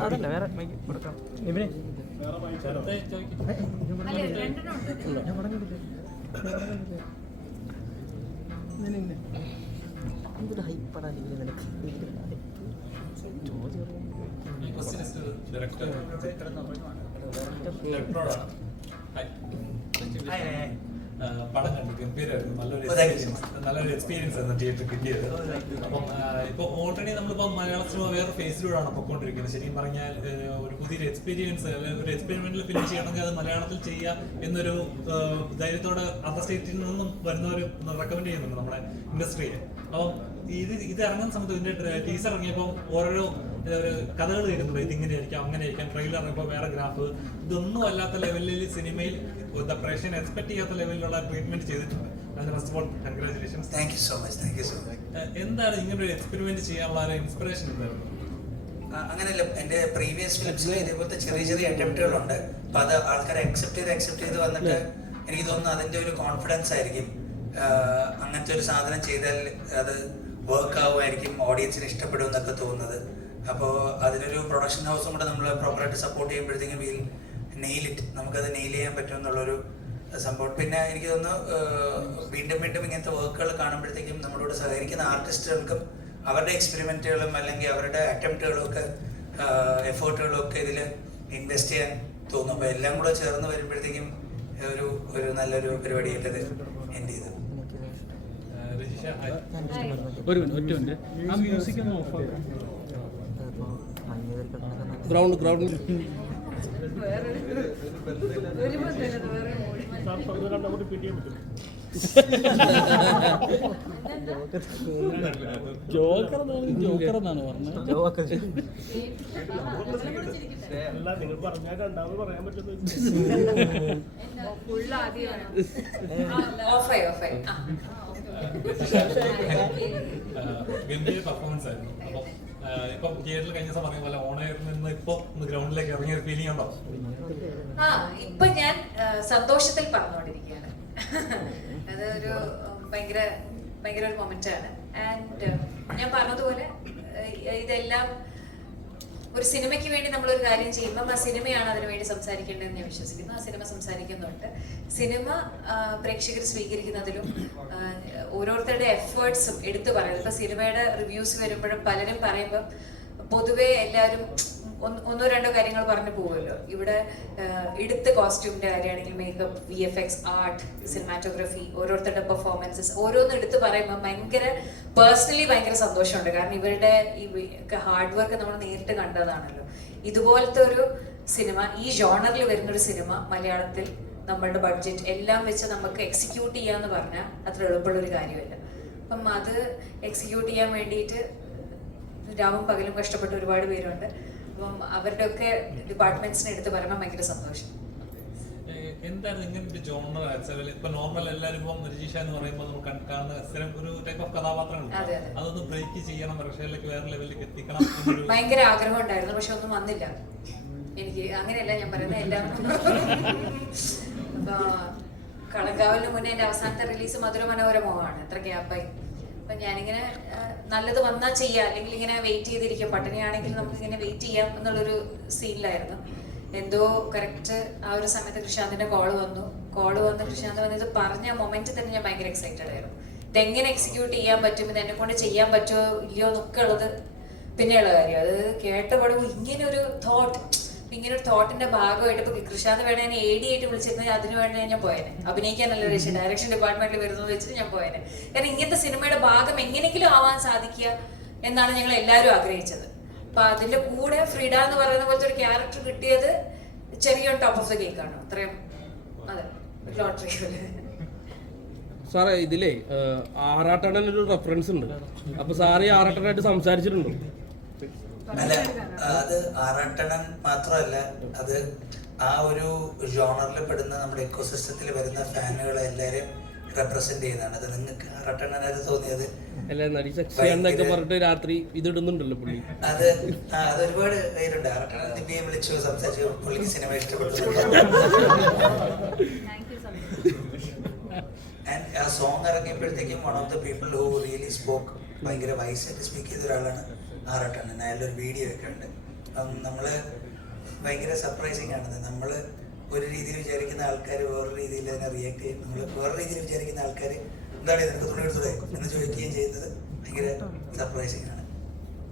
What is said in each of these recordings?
അതല്ല വേറെ കൊടുക്കാം ഇവനെ എന്തൊരു ഹൈപ്പടാൻ നിനക്ക് പടം കണ്ടു ഗംഭീരമായിരുന്നു. നല്ലൊരു എക്സ്പീരിയൻസ് ആയിരുന്നു തിയേറ്ററിൽ കിട്ടിയത്. അപ്പം ഇപ്പോൾ ഓൾറെഡി നമ്മളിപ്പോൾ മലയാള സിനിമ വേറെ ഫേസിലൂടെയാണ് പൊയ്ക്കൊണ്ടിരിക്കുന്നത്. ശരിക്കും പറഞ്ഞാൽ ഒരു പുതിയൊരു എക്സ്പീരിയൻസ്, ഒരു എക്സ്പെരിമെന്റൽ ഫിലിം ചെയ്യണമെങ്കിൽ അത് മലയാളത്തിൽ ചെയ്യാം എന്നൊരു ധൈര്യത്തോടെ അതർ സ്റ്റേറ്റിൽ നിന്നും വരുന്നവർ റെക്കമെൻഡ് ചെയ്യുന്നുണ്ട് നമ്മുടെ ഇൻഡസ്ട്രിയെ. അപ്പം ഇത് ഇറങ്ങുന്ന സമയത്ത് ഇതിന്റെ ടീസർ ഇറങ്ങിയപ്പോൾ ഓരോരോ കഥകൾ കേൾക്കുന്നുണ്ട്. ഇതിങ്ങനെയായിരിക്കാം, അങ്ങനെയായിരിക്കാം, ട്രെയിലർ ഇറങ്ങിയപ്പോൾ വേറെ ഗ്രാഫ്, ഇതൊന്നും അല്ലാത്ത ലെവലിൽ സിനിമയിൽ പ്രേക്ഷകൻ എക്സ്പെക്ട് ചെയ്യാത്ത ലെവലിലുള്ള ട്രീറ്റ്മെന്റ് ചെയ്തിട്ടുണ്ട്. അതിന് first of all congratulations. Thank you so much. എന്താണ് ഇങ്ങനെ ഒരു എക്സ്പെരിമെന്റ് ചെയ്യാനുള്ള ഒരു ഇൻസ്പിറേഷൻ എന്തായിരുന്നു? അങ്ങനെയല്ല, എൻ്റെ പ്രീവിയസ് ഫിലിംസിൽ ഇതേപോലത്തെ ചെറിയ ചെറിയ അറ്റംപ്റ്റുകളുണ്ട്. അപ്പം അത് ആൾക്കാരെ അക്സെപ്റ്റ് ചെയ്ത് വന്നിട്ട് എനിക്ക് തോന്നുന്നു അതിൻ്റെ ഒരു കോൺഫിഡൻസ് ആയിരിക്കും. അങ്ങനത്തെ ഒരു സാധനം ചെയ്താൽ അത് വർക്ക് ആവുമായിരിക്കും, ഓഡിയൻസിന് ഇഷ്ടപ്പെടും എന്നൊക്കെ തോന്നുന്നത്. അപ്പോൾ അതിനൊരു പ്രൊഡക്ഷൻ ഹൗസും കൂടെ നമ്മൾ പ്രോപ്പറായിട്ട് സപ്പോർട്ട് ചെയ്യുമ്പോഴത്തേക്കും വീൽ നെയിൽ ഇറ്റ്, നമുക്കത് നെയിൽ ചെയ്യാൻ പറ്റും എന്നുള്ളൊരു സംഭവം. പിന്നെ എനിക്ക് തോന്നുന്നു വീണ്ടും ഇങ്ങനത്തെ വർക്കുകൾ കാണുമ്പോഴത്തേക്കും നമ്മളോട് സഹകരിക്കുന്ന ആർട്ടിസ്റ്റുകൾക്കും അവരുടെ എക്സ്പെരിമെൻറ്റുകളും അല്ലെങ്കിൽ അവരുടെ അറ്റംപ്റ്റുകളും ഒക്കെ എഫേർട്ടുകളും ഒക്കെ ഇതിൽ ഇൻവെസ്റ്റ് ചെയ്യാൻ തോന്നും. അപ്പോൾ എല്ലാം കൂടെ ചേർന്ന് വരുമ്പോഴത്തേക്കും ഒരു നല്ലൊരു പരിപാടിയായിട്ടത് എൻഡ് ചെയ്തു. ഒരു മിനിറ്റ് ആ മ്യൂസിക് ഒന്ന് ഓഫ് ആക്കാം. ഗ്രൗണ്ട് ജോക്കർ എന്നാണ് പറഞ്ഞത്. നിങ്ങൾ പറഞ്ഞാൽ രണ്ടാമത് പറയാൻ പറ്റുന്ന ഗംഭീര പെർഫോമൻസ് ആയിരുന്നു. അപ്പം ഇപ്പൊ തിയേറ്ററിൽ കഴിഞ്ഞ ദിവസം പറഞ്ഞ പോലെ ഓണയറിൽ നിന്ന് ഇപ്പൊ ഗ്രൗണ്ടിലേക്ക് ഇറങ്ങിയ ഒരു ഫീലിംഗ് ഉണ്ടോ? ഇപ്പൊ ഞാൻ സന്തോഷത്തിൽ പറഞ്ഞുകൊണ്ടിരിക്കുകയാണ്. അത് ഒരു ഭയങ്കര ഒരു മൊമെന്റ് ആണ്. ആൻഡ് ഞാൻ പറഞ്ഞതുപോലെ ഇതെല്ലാം ഒരു സിനിമയ്ക്ക് വേണ്ടി നമ്മളൊരു കാര്യം ചെയ്യുമ്പം ആ സിനിമയാണ് അതിനു വേണ്ടി സംസാരിക്കേണ്ടതെന്ന് ഞാൻ വിശ്വസിക്കുന്നു. ആ സിനിമ സംസാരിക്കുന്നുണ്ട്. സിനിമ പ്രേക്ഷകർ സ്വീകരിക്കുന്നതിലും ഓരോരുത്തരുടെ എഫേർട്സും എടുത്തു പറയുന്നത്. ഇപ്പൊ സിനിമയുടെ റിവ്യൂസ് വരുമ്പോഴും പലരും പറയുമ്പം പൊതുവെ എല്ലാവരും ഒന്നോ രണ്ടോ കാര്യങ്ങൾ പറഞ്ഞു പോകുമല്ലോ. ഇവിടെ എടുത്ത് കോസ്റ്റ്യൂമിന്റെ കാര്യമാണെങ്കിൽ മേക്കപ്പ്, VFX, ആർട്ട്, സിനിമാറ്റോഗ്രഫി, ഓരോരുത്തരുടെ പെർഫോമൻസസ് ഓരോന്നും എടുത്ത് പറയുമ്പോൾ പേഴ്സണലി ഭയങ്കര സന്തോഷമുണ്ട്. കാരണം ഇവരുടെ ഈ ഹാർഡ് വർക്ക് നമ്മൾ നേരിട്ട് കണ്ടതാണല്ലോ. ഇതുപോലത്തെ ഒരു സിനിമ, ഈ ജോണറിൽ വരുന്നൊരു സിനിമ മലയാളത്തിൽ നമ്മളുടെ ബഡ്ജറ്റ് എല്ലാം വെച്ച് നമുക്ക് എക്സിക്യൂട്ട് ചെയ്യാന്ന് പറഞ്ഞാൽ അത്ര എളുപ്പമുള്ളൊരു കാര്യമല്ല. അപ്പം അത് എക്സിക്യൂട്ട് ചെയ്യാൻ വേണ്ടിയിട്ട് രാവും പകലും കഷ്ടപ്പെട്ട ഒരുപാട് പേരുണ്ട്. അപ്പം അവരുടെ ഒക്കെ ഡിപ്പാർട്ട്മെന്റ്സിനെ എടുത്ത് പറയുമ്പോൾ ഭയങ്കര സന്തോഷം. എന്താണ് ഇങ്ങനത്തെ ജോണർ? ഇപ്പൊ നോർമൽ എല്ലാവരും ഇപ്പം രജീഷ എന്ന് പറയുമ്പോൾ നമുക്ക് കാണുന്ന സ്ഥിരം ഒരു ടൈപ്പ് ഓഫ് കഥാപാത്രങ്ങൾ, അതൊന്ന് ബ്രേക്ക് ചെയ്യണം, പ്രേക്ഷകരിലേക്ക് വേറെ ലെവലിലേക്ക് എത്തിക്കണം. ഭയങ്കര ആഗ്രഹം ഉണ്ടായിരുന്നു, പക്ഷെ ഒന്നും വന്നില്ല എനിക്ക്. അങ്ങനെയല്ല ഞാൻ പറയുന്നത്, എല്ലാം കളങ്കാവലിന് മുന്നേ എൻ്റെ അവസാനത്തെ റിലീസ് മധുര മനോരമമാണ്. എത്ര ഗ്യാപ്പായി. അപ്പൊ ഞാനിങ്ങനെ നല്ലത് വന്നാൽ ചെയ്യാം, അല്ലെങ്കിൽ ഇങ്ങനെ വെയിറ്റ് ചെയ്തിരിക്കും. പട്ടിണിയാണെങ്കിൽ നമുക്ക് ഇങ്ങനെ വെയിറ്റ് ചെയ്യാം എന്നുള്ളൊരു സീനിലായിരുന്നു. എന്തോ കറക്റ്റ് ആ ഒരു സമയത്ത് കൃഷാന്തിന്റെ കോള് വന്നു. കൃഷാന്ത് വന്നത് പറഞ്ഞ മൊമെന്റിൽ തന്നെ ഞാൻ ഭയങ്കര എക്സൈറ്റഡ് ആയിരുന്നു. ഇതെങ്ങനെ എക്സിക്യൂട്ട് ചെയ്യാൻ പറ്റും, ഇത് എന്നെ കൊണ്ട് ചെയ്യാൻ പറ്റുമോ ഇല്ലയോ എന്നൊക്കെ ഉള്ളത് പിന്നെയുള്ള കാര്യം. അത് കേട്ടപാടുമ്പോൾ ഇങ്ങനെ ഒരു തോട്ടിന്റെ ഭാഗമായിട്ട് ഇപ്പൊ കൃഷാന്ത് വേണേ എന്നെ AD ആയിട്ട് വിളിച്ചിരുന്നെങ്കിൽ അതിന് വേണ്ടി ഞാൻ പോയേനെ. അഭിനയിക്കാനല്ല രക്ഷ, ഡയറക്ഷൻ ഡിപ്പാർട്ട്മെന്റിൽ വരുന്നത് വെച്ചിട്ട് ഞാൻ പോയേനെ. കാരണം ഇങ്ങനത്തെ സിനിമയുടെ ഭാഗം എങ്ങനെയെങ്കിലും ആവാൻ സാധിക്കുക എന്നാണ് ഞങ്ങൾ എല്ലാവരും ആഗ്രഹിച്ചത്. അപ്പൊ അതിന്റെ കൂടെ ഫ്രീഡ എന്ന് പറയുന്ന പോലത്തെ ഒരു ക്യാരക്ടർ കിട്ടിയത് ചെറിയ ടോപ്പ് ഓഫ് ദ കേക്കാണ്. അത്രയും അതെ, ലോട്ടറി. സാറേ ഇതിലേ ആറാട്ടണനൊരു റെഫറൻസ് ഉണ്ട്. അപ്പൊ സാറ് ആറാട്ടനായിട്ട് സംസാരിച്ചിട്ടുണ്ടോ? അല്ല, അത് ആറാട്ടണൻ മാത്രമല്ല, അത് ആ ഒരു ജോണറിൽ പെടുന്ന നമ്മുടെ ഇക്കോസിസ്റ്റത്തിൽ വരുന്ന ഫാനുകളെ എല്ലാവരും റെപ്രസെന്റ് ചെയ്യുന്നതാണ്. അത് നിങ്ങൾക്ക് ആറാട്ടണനായിട്ട് തോന്നിയത് എന്നൊക്കെ പറഞ്ഞിട്ട് രാത്രി ഇതിടുന്നുണ്ടല്ലോ പുള്ളി. അത് ഒരുപാട് പേരുണ്ട്. ആറാട്ടണൻ ദിവ്യയെ വിളിച്ചു സംസാരിച്ചു, പുള്ളിക്ക് സിനിമ ഇഷ്ടപ്പെട്ടു. ആൻഡ് ആ സോങ് ഇറങ്ങിയപ്പോഴത്തേക്കും one of the people who really spoke, ഭയങ്കര വൈസായിട്ട് സ്പീക്ക് ചെയ്ത ഒരാളാണ് ആറാട്ടാണ്. അയാളുടെ ഒരു വീഡിയോ ഒക്കെ ഉണ്ട്. അപ്പം നമ്മൾ ഭയങ്കര സർപ്രൈസിങ് ആണ്. നമ്മൾ ഒരു രീതിയിൽ വിചാരിക്കുന്ന ആൾക്കാർ വേറൊരു രീതിയിൽ അതിനെ റിയാക്ട് ചെയ്യും. നമ്മൾ വേറെ രീതിയിൽ വിചാരിക്കുന്ന ആൾക്കാർ എന്താണ് നിനക്ക് തുണി എടുത്തൂടെ എന്ന് ചോദിക്കുകയും ചെയ്യുന്നത് ഭയങ്കര സർപ്രൈസിങ് ആണ്.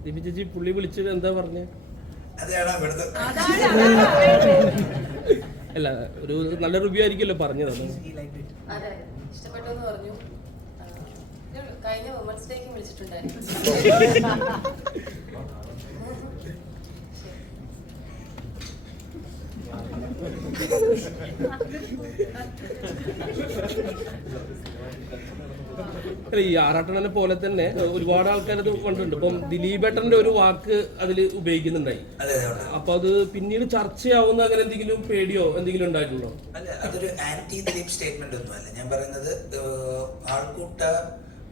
ദിവ്യ ചേച്ചി പുള്ളി വിളിച്ചത് എന്താ പറഞ്ഞേ? അതാണ് ഇവിടുത്തെ അല്ല, ഒരു നല്ല റിവ്യൂ ആയിരിക്കുമല്ലോ പറഞ്ഞത്. അതെ, ഇഷ്ടപ്പെട്ടു എന്ന് പറഞ്ഞു. കഴിഞ്ഞ വുമൻസ് ഡേക്ക് വിളിച്ചിട്ടുണ്ടായിരുന്നു. ഈ ആറാട്ടണനെ പോലെ തന്നെ ഒരുപാട് ആൾക്കാരത് കണ്ടിട്ടുണ്ട്. ഇപ്പം ദിലീപേട്ടന്റെ ഒരു വാക്ക് അതിൽ ഉപയോഗിക്കുന്നുണ്ടായി. അപ്പൊ അത് പിന്നീട് ചർച്ചയാവുന്ന അങ്ങനെ എന്തെങ്കിലും പേടിയോ എന്തെങ്കിലും ഉണ്ടായിട്ടുണ്ടോ? അല്ല, അതൊരു ആന്റി ദിലീപ് സ്റ്റേറ്റ്മെന്റ് ഒന്നുമല്ല. ഞാൻ പറയുന്നത് ആൾക്കൂട്ട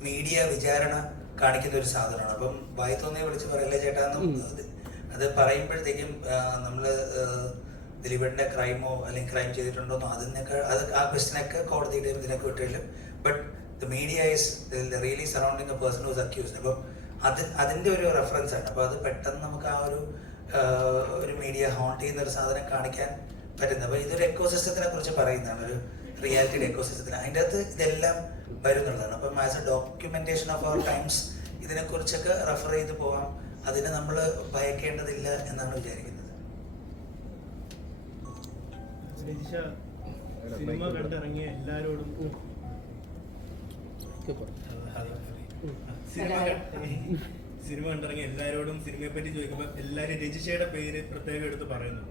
മീഡിയ വിചാരണ കാണിക്കുന്ന ഒരു സാധനമാണ്. അപ്പം വായി തോന്നിയെ വിളിച്ച് പറയല്ലേ ചേട്ടാന്നും അത് പറയുമ്പോഴത്തേക്കും നമ്മള് ദിലീപേട്ടന്റെ ക്രൈമോ അല്ലെങ്കിൽ ക്രൈം ചെയ്തിട്ടുണ്ടോന്നോ അതിനൊക്കെ ആ ക്വസ്റ്റ്യനൊക്കെ കോടതിയുടെയും ഇതിനൊക്കെ വിട്ടിലും but the media is really surrounding a person who is accused. അപ്പം അതിൻ്റെ ഒരു റെഫറൻസ് ആണ്. അപ്പോൾ അത് പെട്ടെന്ന് നമുക്ക് ആ ഒരു മീഡിയ ഹോണ്ട് ചെയ്യുന്ന ഒരു സാധനം കാണിക്കാൻ പറ്റുന്നത്. അപ്പോൾ ഇതൊരു എക്കോസിസ്റ്റത്തിനെ കുറിച്ച് പറയുന്നതാണ്, ഒരു റിയാലിറ്റിയുടെ എക്കോസിസ്റ്റത്തിന്. അതിൻ്റെ അകത്ത് ഇതെല്ലാം വരുന്നുള്ളതാണ്. അപ്പം as a documentation of our times ഇതിനെക്കുറിച്ചൊക്കെ റെഫർ ചെയ്ത് പോവാം. അതിനെ നമ്മൾ ഭയക്കേണ്ടതില്ല എന്നാണ് വിചാരിക്കുന്നത്. സിനിമ കണ്ടിറങ്ങിയ എല്ലാവരോടും സിനിമ കണ്ടിറങ്ങിയ എല്ലാവരോടും സിനിമയെ പറ്റി ചോദിക്കുമ്പോൾ എല്ലാവരും രജിഷയുടെ പേര് പ്രത്യേകം എടുത്ത് പറയുന്നു.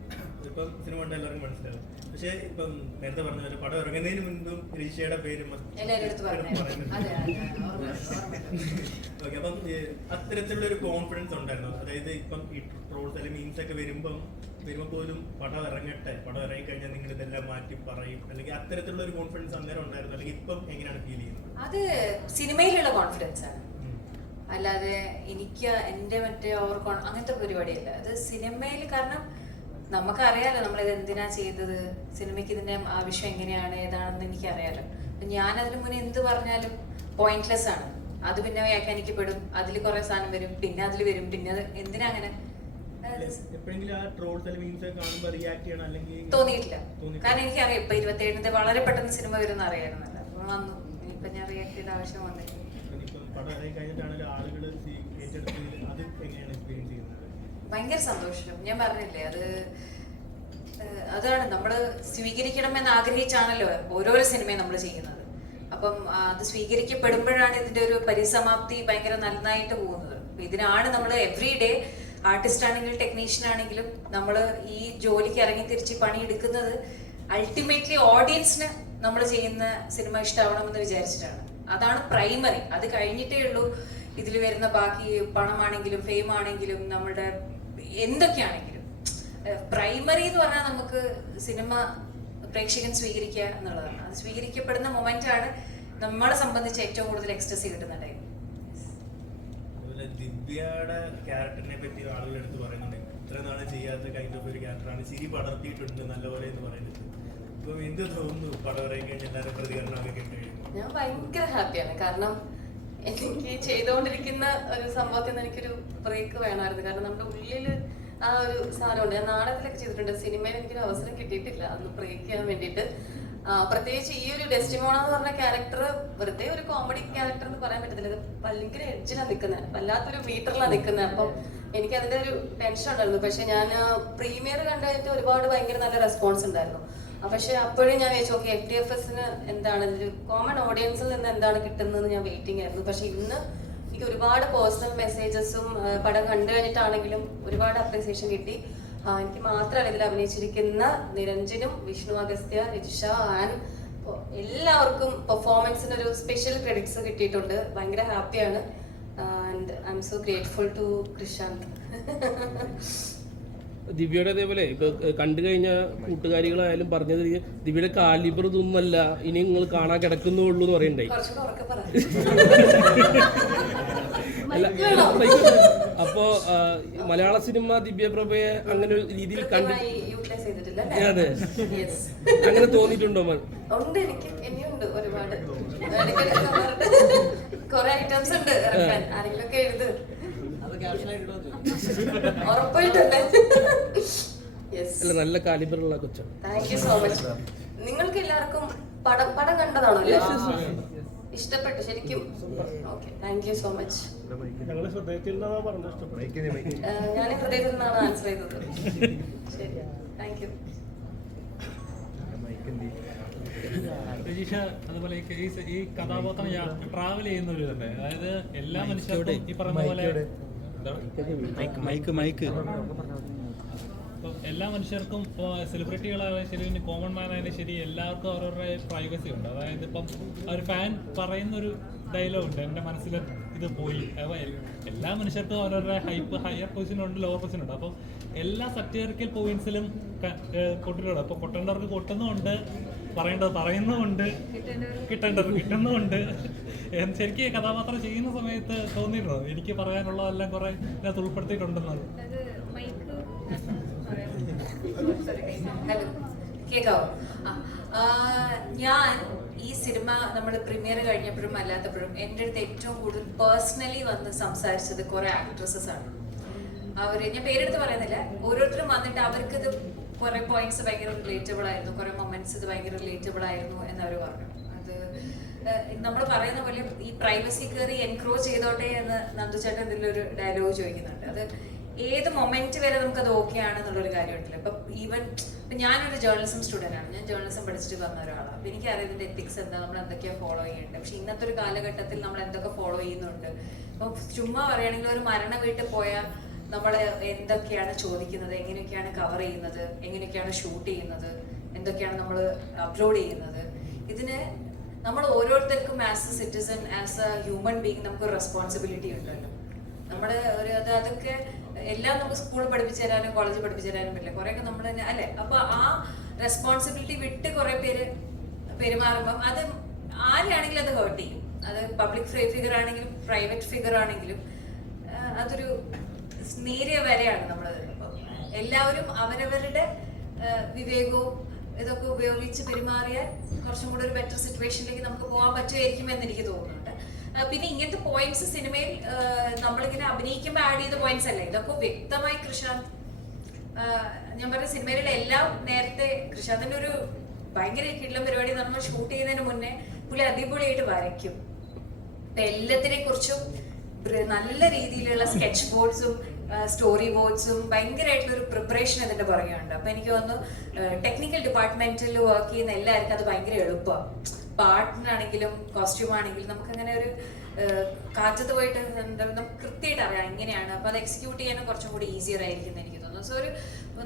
ഇപ്പം സിനിമ കണ്ട എല്ലാവർക്കും മനസ്സിലാവും. പക്ഷേ ഇപ്പം നേരത്തെ പറഞ്ഞ പോലെ പടം ഇറങ്ങുന്നതിന് മുൻപും രജിഷയുടെ പേര് ഓക്കെ. അപ്പം അത്തരത്തിലുള്ള ഒരു കോൺഫിഡൻസ് ഉണ്ടായിരുന്നു. അതായത് ഇപ്പം ഈ ട്രോൾസ് അല്ലെങ്കിൽ മീൻസ് ഒക്കെ വരുമ്പോൾ പോലും പടം ഇറങ്ങട്ടെ, പടം ഇറങ്ങി കഴിഞ്ഞാൽ നിങ്ങൾ ഇതെല്ലാം മാറ്റി പറയും, അല്ലെങ്കിൽ അത്തരത്തിലുള്ള ഒരു കോൺഫിഡൻസ് അന്നേരം ഉണ്ടായിരുന്നു, അല്ലെങ്കിൽ ഇപ്പം എങ്ങനെയാണ് ഫീൽ ചെയ്യുന്നത്? അത് സിനിമയിലുള്ള കോൺഫിഡൻസ് ആണ്, അല്ലാതെ എനിക്ക് എൻ്റെ മറ്റേ അങ്ങനത്തെ പരിപാടിയല്ല. അത് സിനിമയിൽ, കാരണം നമുക്കറിയാലോ നമ്മളിത് എന്തിനാ ചെയ്തത്, സിനിമയ്ക്ക് ഇതിൻ്റെ ആവശ്യം എങ്ങനെയാണ് ഏതാണെന്ന് എനിക്കറിയാലോ. ഞാനതിന് മുന്നേ എന്ത് പറഞ്ഞാലും പോയിന്റ്ലെസ് ആണ്. അത് പിന്നെ വ്യാഖ്യാനിക്കപ്പെടും, അതിൽ കുറെ സാധനം വരും, പിന്നെ അതിൽ വരും, പിന്നെ അത് എന്തിനാ അങ്ങനെ തോന്നിയിട്ടില്ല. കാരണം എനിക്കറിയാം ഇപ്പൊ 27 വളരെ പെട്ടെന്ന് സിനിമ വരുന്ന അറിയാമായിരുന്നല്ലോ. അപ്പം വന്നു, ഇനിയിപ്പൊ ഞാൻ റിയാക്ട് ചെയ്ത ആവശ്യം വന്നില്ല. ഭയങ്കര സന്തോഷം. ഞാൻ പറഞ്ഞില്ലേ, അതാണ് നമ്മൾ സ്വീകരിക്കണമെന്ന് ആഗ്രഹിച്ചാണല്ലോ ഓരോരോ സിനിമയും നമ്മൾ ചെയ്യുന്നത്. അപ്പം അത് സ്വീകരിക്കപ്പെടുമ്പോഴാണ് ഇതിന്റെ ഒരു പരിസമാപ്തി ഭയങ്കര നന്നായിട്ട് പോകുന്നത്. ഇതിനാണ് നമ്മൾ എവറി ഡേ, ആർട്ടിസ്റ്റ് ആണെങ്കിലും ടെക്നീഷ്യൻ ആണെങ്കിലും നമ്മൾ ഈ ജോലിക്ക് ഇറങ്ങി തിരിച്ച് പണിയെടുക്കുന്നത് അൾട്ടിമേറ്റ്ലി ഓഡിയൻസിന് നമ്മൾ ചെയ്യുന്ന സിനിമ ഇഷ്ടമാവണമെന്ന് വിചാരിച്ചിട്ടാണ്. അതാണ് പ്രൈമറി. അത് കഴിഞ്ഞിട്ടേ ഉള്ളൂ ഇതിൽ വരുന്ന ബാക്കി പണമാണെങ്കിലും ഫെയിം ആണെങ്കിലും നമ്മുടെ എന്തൊക്കെയാണെങ്കിലും. പ്രൈമറി എന്ന് പറഞ്ഞാൽ നമുക്ക് സിനിമ പ്രേക്ഷകൻ സ്വീകരിക്കുക എന്നുള്ളതാണ്. അത് സ്വീകരിക്കപ്പെടുന്ന മൊമെന്റ് ആണ് നമ്മളെ സംബന്ധിച്ച് ഏറ്റവും കൂടുതൽ എക്സ്ട്രസ് കിട്ടുന്നുണ്ടായിരുന്നു. ദിവ്യയുടെ ക്യാരക്ടറിനെ പറ്റി ആളുകൾ എടുത്ത് പറയുന്നുണ്ട്, ഇത്ര നാളെ ചെയ്യാത്ത കൈൻഡ് ഓഫ് ഒരു ക്യാരക്ടറാണ്, ചിരി പടർത്തിയിട്ടുണ്ട് നല്ലപോലെ എന്ന് പറയുന്നത്. ഇപ്പം എന്ത് തോന്നുന്നു പടം ഇറങ്ങി കഴിഞ്ഞാൽ എല്ലാവരും പ്രതികരണമൊക്കെ കേട്ട് കഴിയുമ്പോൾ? ഞാൻ ഭയങ്കര ഹാപ്പിയാണ്. കാരണം എനിക്ക് ചെയ്തുകൊണ്ടിരിക്കുന്ന ഒരു സംഭവത്തിൽ നിന്ന് എനിക്കൊരു ബ്രേക്ക് വേണമായിരുന്നു. കാരണം നമ്മുടെ ഉള്ളിൽ ആ ഒരു സാധനമുണ്ട്. ഞാൻ നാടകത്തിലൊക്കെ ചെയ്തിട്ടുണ്ട്, സിനിമയിൽ എനിക്കൊരു അവസരം കിട്ടിയിട്ടില്ല അന്ന് ബ്രേക്ക് ചെയ്യാൻ വേണ്ടിയിട്ട്. പ്രത്യേകിച്ച് ഈ ഒരു ഡെസ്റ്റിമോണ എന്ന് പറഞ്ഞ ക്യാരക്ടർ വെറുതെ ഒരു കോമഡി ക്യാരക്ടർ എന്ന് പറയാൻ പറ്റത്തില്ല. ഇത് ഭയങ്കര എഡ്ജിലാണ് നിൽക്കുന്നത്, വല്ലാത്തൊരു മീറ്ററിലാണ് നിൽക്കുന്നത്. അപ്പം എനിക്ക് അതിന്റെ ഒരു ടെൻഷൻ ഉണ്ടായിരുന്നു. പക്ഷെ ഞാൻ പ്രീമിയർ കണ്ടു ഒരുപാട് ഭയങ്കര നല്ല റെസ്പോൺസ് ഉണ്ടായിരുന്നു. പക്ഷെ അപ്പോഴും ഞാൻ വെച്ചു, ഓക്കെ FTFSന് എന്താണ് ഒരു കോമൺ ഓഡിയൻസിൽ നിന്ന് എന്താണ് കിട്ടുന്നതെന്ന് ഞാൻ വെയിറ്റിംഗ് ആയിരുന്നു. പക്ഷെ ഇന്ന് എനിക്ക് ഒരുപാട് പേഴ്സണൽ മെസ്സേജസും പടം കണ്ടു കഴിഞ്ഞിട്ടാണെങ്കിലും ഒരുപാട് അപ്രീസിയേഷൻ കിട്ടി. എനിക്ക് മാത്രമല്ല ഇതിൽ അഭിനയിച്ചിരിക്കുന്ന നിരഞ്ജനും വിഷ്ണു അഗസ്ത്യ, രജിഷ, ആൻ, എല്ലാവർക്കും പെർഫോമൻസിന് ഒരു സ്പെഷ്യൽ ക്രെഡിറ്റ്സ് കിട്ടിയിട്ടുണ്ട്. ഭയങ്കര ഹാപ്പിയാണ്. And I am so grateful to Krishand. ദിവ്യയുടെ അതേപോലെ ഇപ്പൊ കണ്ടു കഴിഞ്ഞ കൂട്ടുകാരികളായാലും പറഞ്ഞത് ദിവ്യയുടെ കാലിബർ ഇതൊന്നുമല്ല, ഇനി നിങ്ങൾ കാണാൻ കിടക്കുന്നുള്ളൂ എന്ന് പറയണ്ടായി. അപ്പൊ മലയാള സിനിമ ദിവ്യപ്രഭയെ അങ്ങനെ ഒരു രീതിയിൽ കണ്ടു, അതെ, അങ്ങനെ തോന്നിയിട്ടുണ്ടോ? ഉണ്ട്, എനിക്ക് ഇനിയുണ്ട് ഒരുപാട്. കുറെ ഐറ്റംസ് ഉണ്ട് ഇറക്കാൻ. ആരെങ്കിലും ഒക്കെ എഴുത്. ഉറപ്പായിട്ടല്ലേ? Yes. അല്ല, നല്ല കാലിബറുള്ള കൊച്ചാണ്. Thank you so much. നിങ്ങൾക്ക് എല്ലാവർക്കും പടം കണ്ടതാണോ അല്ലേ? ഇഷ്ടപ്പെട്ടു ശരിക്കും? Okay, thank you so much. ഞാൻ ഹൃദയത്തിൽ നിന്നാണ് ആൻസർ ചെയ്തത്. ശരി, താങ്ക് യു. രജീഷ, അതുപോലെ ഈ കഥാപാത്രം ട്രാവൽ ചെയ്യുന്ന ഒരു ഇതുണ്ട്. അതായത് എല്ലാ മനുഷ്യർക്കും ഈ പറഞ്ഞ പോലെ ഇപ്പം എല്ലാ മനുഷ്യർക്കും ഇപ്പോൾ സെലിബ്രിറ്റികളായാലും ശരി, കോമൺ മാൻ ആയാലും ശരി, എല്ലാവർക്കും അവരവരുടെ പ്രൈവസി ഉണ്ട്. അതായത് ഇപ്പം ഒരു ഫാൻ പറയുന്നൊരു ഡയലോഗ് ഉണ്ട്, എൻ്റെ മനസ്സിൽ ഇത് പോയി. അപ്പോൾ എല്ലാ മനുഷ്യർക്കും അവരവരുടെ ഹയർ പൊസിഷൻ ഉണ്ട്, ലോവർ പൊസിഷൻ ഉണ്ട്. അപ്പം എല്ലാ സറ്ററിക്കൽ പോയിന്റ്സിലും കൊട്ടിട്ടുണ്ട്. അപ്പോൾ കൊട്ടേണ്ടവർക്ക് കൊട്ടുന്നുമുണ്ട്, പറയേണ്ടത് പറയുന്നുമുണ്ട്, കിട്ടേണ്ടവർക്ക് കിട്ടുന്നുമുണ്ട്. ശരിക്കും കഥാപാത്രം ചെയ്യുന്ന സമയത്ത് തോന്നിയിട്ടുണ്ടോ എനിക്ക് പറയാനുള്ളതെല്ലാം കുറെ ഇതിനകത്ത് ഉൾപ്പെടുത്തിയിട്ടുണ്ടെന്നത്? ഹലോ, കേക്കാവോ? ഞാൻ ഈ സിനിമ നമ്മൾ പ്രീമിയർ കഴിഞ്ഞപ്പോഴും അല്ലാത്തപ്പോഴും എൻ്റെ അടുത്ത് ഏറ്റവും കൂടുതൽ പേഴ്സണലി വന്ന് സംസാരിച്ചത് കുറെ ആക്ട്രസസ് ആണ്. ഞാൻ പേരെടുത്ത് പറയുന്നില്ല, ഓരോരുത്തരും വന്നിട്ട് അവർക്കിത് കുറെ പോയിന്റ്സ് ഭയങ്കര റിലേറ്റബിൾ ആയിരുന്നു, കുറെ മൊമെന്റ്സ് ഇത് ഭയങ്കര റിലേറ്റബിൾ ആയിരുന്നു എന്നവർ പറഞ്ഞു. അത് നമ്മൾ പറയുന്ന പോലെ ഈ പ്രൈവസി കയറി എൻക്രോച്ച് ചെയ്തോട്ടെ എന്ന് നന്ദുചേട്ടൻ ഇതിലൊരു ഡയലോഗ് ചോദിക്കുന്നുണ്ട്. അത് ഏത് മൊമെന്റ് വരെ നമുക്കത് ഓക്കെ ആണെന്നുള്ളൊരു കാര്യമുണ്ടല്ലോ. ഇപ്പം ഇപ്പം ഞാനൊരു ജേർണലിസം സ്റ്റുഡൻ്റ് ആണ്, ഞാൻ ജേർണലിസം പഠിച്ചിട്ട് വന്ന ഒരാളാണ്. അപ്പം എനിക്കറിയാം ഇതിൻ്റെ എത്തിക്സ് എന്താ, നമ്മൾ എന്തൊക്കെയാണ് ഫോളോ ചെയ്യേണ്ടത്. പക്ഷെ ഇന്നത്തെ ഒരു കാലഘട്ടത്തിൽ നമ്മൾ എന്തൊക്കെ ഫോളോ ചെയ്യുന്നുണ്ട്. ഇപ്പം ചുമ്മാ പറയുകയാണെങ്കിൽ ഒരു മരണ വീട്ടിൽ പോയാൽ നമ്മൾ എന്തൊക്കെയാണ് ചോദിക്കുന്നത്, എങ്ങനെയൊക്കെയാണ് കവർ ചെയ്യുന്നത്, എങ്ങനെയൊക്കെയാണ് ഷൂട്ട് ചെയ്യുന്നത്, എന്തൊക്കെയാണ് നമ്മൾ അപ്ലോഡ് ചെയ്യുന്നത്. ഇതിന് നമ്മൾ ഓരോരുത്തർക്കും as A citizen, as A human being നമുക്കൊരു റെസ്പോൺസിബിലിറ്റി ഉണ്ടല്ലോ. നമ്മുടെ ഒരു അതൊക്കെ എല്ലാം നമുക്ക് സ്കൂളിൽ പഠിപ്പിച്ചു തരാനും കോളേജിൽ പഠിപ്പിച്ചു തരാനും പറ്റില്ല, കുറേയൊക്കെ നമ്മൾ തന്നെ അല്ലേ. അപ്പോൾ ആ റെസ്പോൺസിബിലിറ്റി വിട്ട് കുറേ പേര് പെരുമാറുമ്പം അത് ആരെയാണെങ്കിലും അത് ഹേർട്ട് ചെയ്യും. അത് പബ്ലിക് ഫിഗർ ആണെങ്കിലും പ്രൈവറ്റ് ഫിഗർ ആണെങ്കിലും അതൊരു നേരിയ വരെയാണ് നമ്മൾ. അപ്പം എല്ലാവരും അവരവരുടെ വിവേകവും ഇതൊക്കെ ഉപയോഗിച്ച് പെരുമാറിയാൽ കുറച്ചും കൂടെ ഒരു ബെറ്റർ സിറ്റുവേഷനിലേക്ക് നമുക്ക് പോകാൻ പറ്റുമായിരിക്കും എന്ന് എനിക്ക് തോന്നുന്നുണ്ട്. പിന്നെ ഇങ്ങനത്തെ പോയിന്റ്സ് സിനിമയിൽ നമ്മളിങ്ങനെ അഭിനയിക്കുമ്പോൾ ആഡ് ചെയ്ത പോയിന്റ്സ് അല്ലേ, ഇതൊക്കെ വ്യക്തമായി കൃഷാന്ത്, ഞാൻ പറഞ്ഞ സിനിമയിലുള്ള എല്ലാം നേരത്തെ കൃഷാന്തിന്റെ ഒരു ഭയങ്കര കിടിലം പരിപാടി നമ്മൾ ഷൂട്ട് ചെയ്യുന്നതിന് മുന്നേ പുള്ളി അടിപൊളിയായിട്ട് വരയ്ക്കും. അപ്പൊ എല്ലാത്തിനെ കുറിച്ചും നല്ല രീതിയിലുള്ള സ്കെച്ച് ബോർഡ്സും സ്റ്റോറി ബോർഡ്സും ഭയങ്കരമായിട്ടുള്ള ഒരു പ്രിപ്പറേഷൻ അതിന്റെ പുറകെയുണ്ട്. അപ്പൊ എനിക്ക് തോന്നുന്നു ടെക്നിക്കൽ ഡിപ്പാർട്ട്മെന്റിൽ വർക്ക് ചെയ്യുന്ന എല്ലാവർക്കും അത് ഭയങ്കര എളുപ്പമാണ്. പാട്ടിനാണെങ്കിലും കോസ്റ്റ്യൂം ആണെങ്കിലും നമുക്കങ്ങനെ ഒരു കാറ്റത്ത് പോയിട്ട് നമുക്ക് കൃത്യമായിട്ട് അറിയാം എങ്ങനെയാണ്. അപ്പൊ അത് എക്സിക്യൂട്ട് ചെയ്യാനും കുറച്ചും കൂടി ഈസിയർ ആയിരിക്കും എന്ന് എനിക്ക് തോന്നുന്നു. സോ ഒരു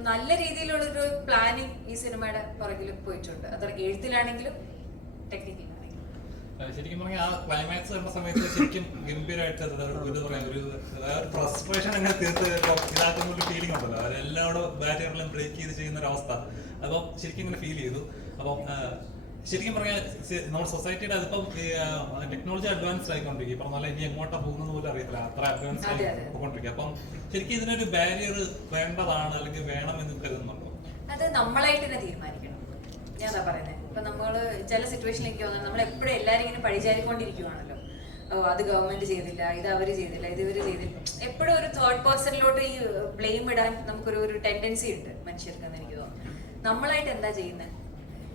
നല്ല രീതിയിലുള്ളൊരു പ്ലാനിങ് ഈ സിനിമയുടെ പുറകിൽ പോയിട്ടുണ്ട്. അത് എഴുത്തിലാണെങ്കിലും ടെക്നിക്കലാണെങ്കിലും. ശരിക്കും പറഞ്ഞാൽ ആ ക്ലൈമാക്സ് കണ്ട സമയത്ത് ശരിക്കും ഗംഭീരമായിട്ട് ഒരു ഫ്രസ്ട്രേഷൻ അങ്ങനെ തീർത്ത് ഇതാക്കുന്ന ഒരു ഫീലിംഗ് ഉണ്ടല്ലോ, അതെല്ലാം കൂടെ ബാരിയറെല്ലാം ബ്രേക്ക് ചെയ്ത് ചെയ്യുന്ന ഒരു അവസ്ഥ. അപ്പം ശരിക്കും ഇങ്ങനെ ഫീൽ ചെയ്തു. അപ്പം ശരിക്കും പറഞ്ഞാൽ നമ്മുടെ സൊസൈറ്റിയുടെ അതിപ്പം ടെക്നോളജി അഡ്വാൻസ്ഡ് ആയിക്കൊണ്ടിരിക്കും. ഇപ്പം നല്ല ഇനി എങ്ങോട്ടാ പോകുന്നത് പോലും അറിയത്തില്ല, അത്ര അഡ്വാൻസ് ആയിക്കൊണ്ടിരിക്കും. അപ്പം ശരിക്കും ഇതിനൊരു ബാരിയർ വേണ്ടതാണ് അല്ലെങ്കിൽ വേണം എന്ന് കരുതുന്നുണ്ടോ? അത് നമ്മളായിട്ട് തന്നെ തീരുമാനിക്കണം. ഞാൻ അതാ പറയുന്നത്. ഇപ്പൊ നമ്മള് ചില സിറ്റുവേഷനിലേക്ക് വന്നാൽ നമ്മൾ എപ്പോഴും എല്ലാവരും ഇങ്ങനെ പഴിചാരിക്കൊണ്ടിരിക്കുവാണല്ലോ. അത് ഗവൺമെന്റ് ചെയ്തില്ല, ഇത് അവര് ചെയ്തില്ല, ഇത് ഇവര് ചെയ്തില്ല. എപ്പോഴും ഒരു തേർഡ് പേഴ്സണിലോട്ട് ഈ ബ്ലെയിം ഇടാൻ നമുക്കൊരു ടെൻഡൻസി ഉണ്ട് മനുഷ്യർക്ക് എന്ന് എനിക്ക് തോന്നുന്നു. നമ്മളായിട്ട് എന്താ ചെയ്യുന്നത്?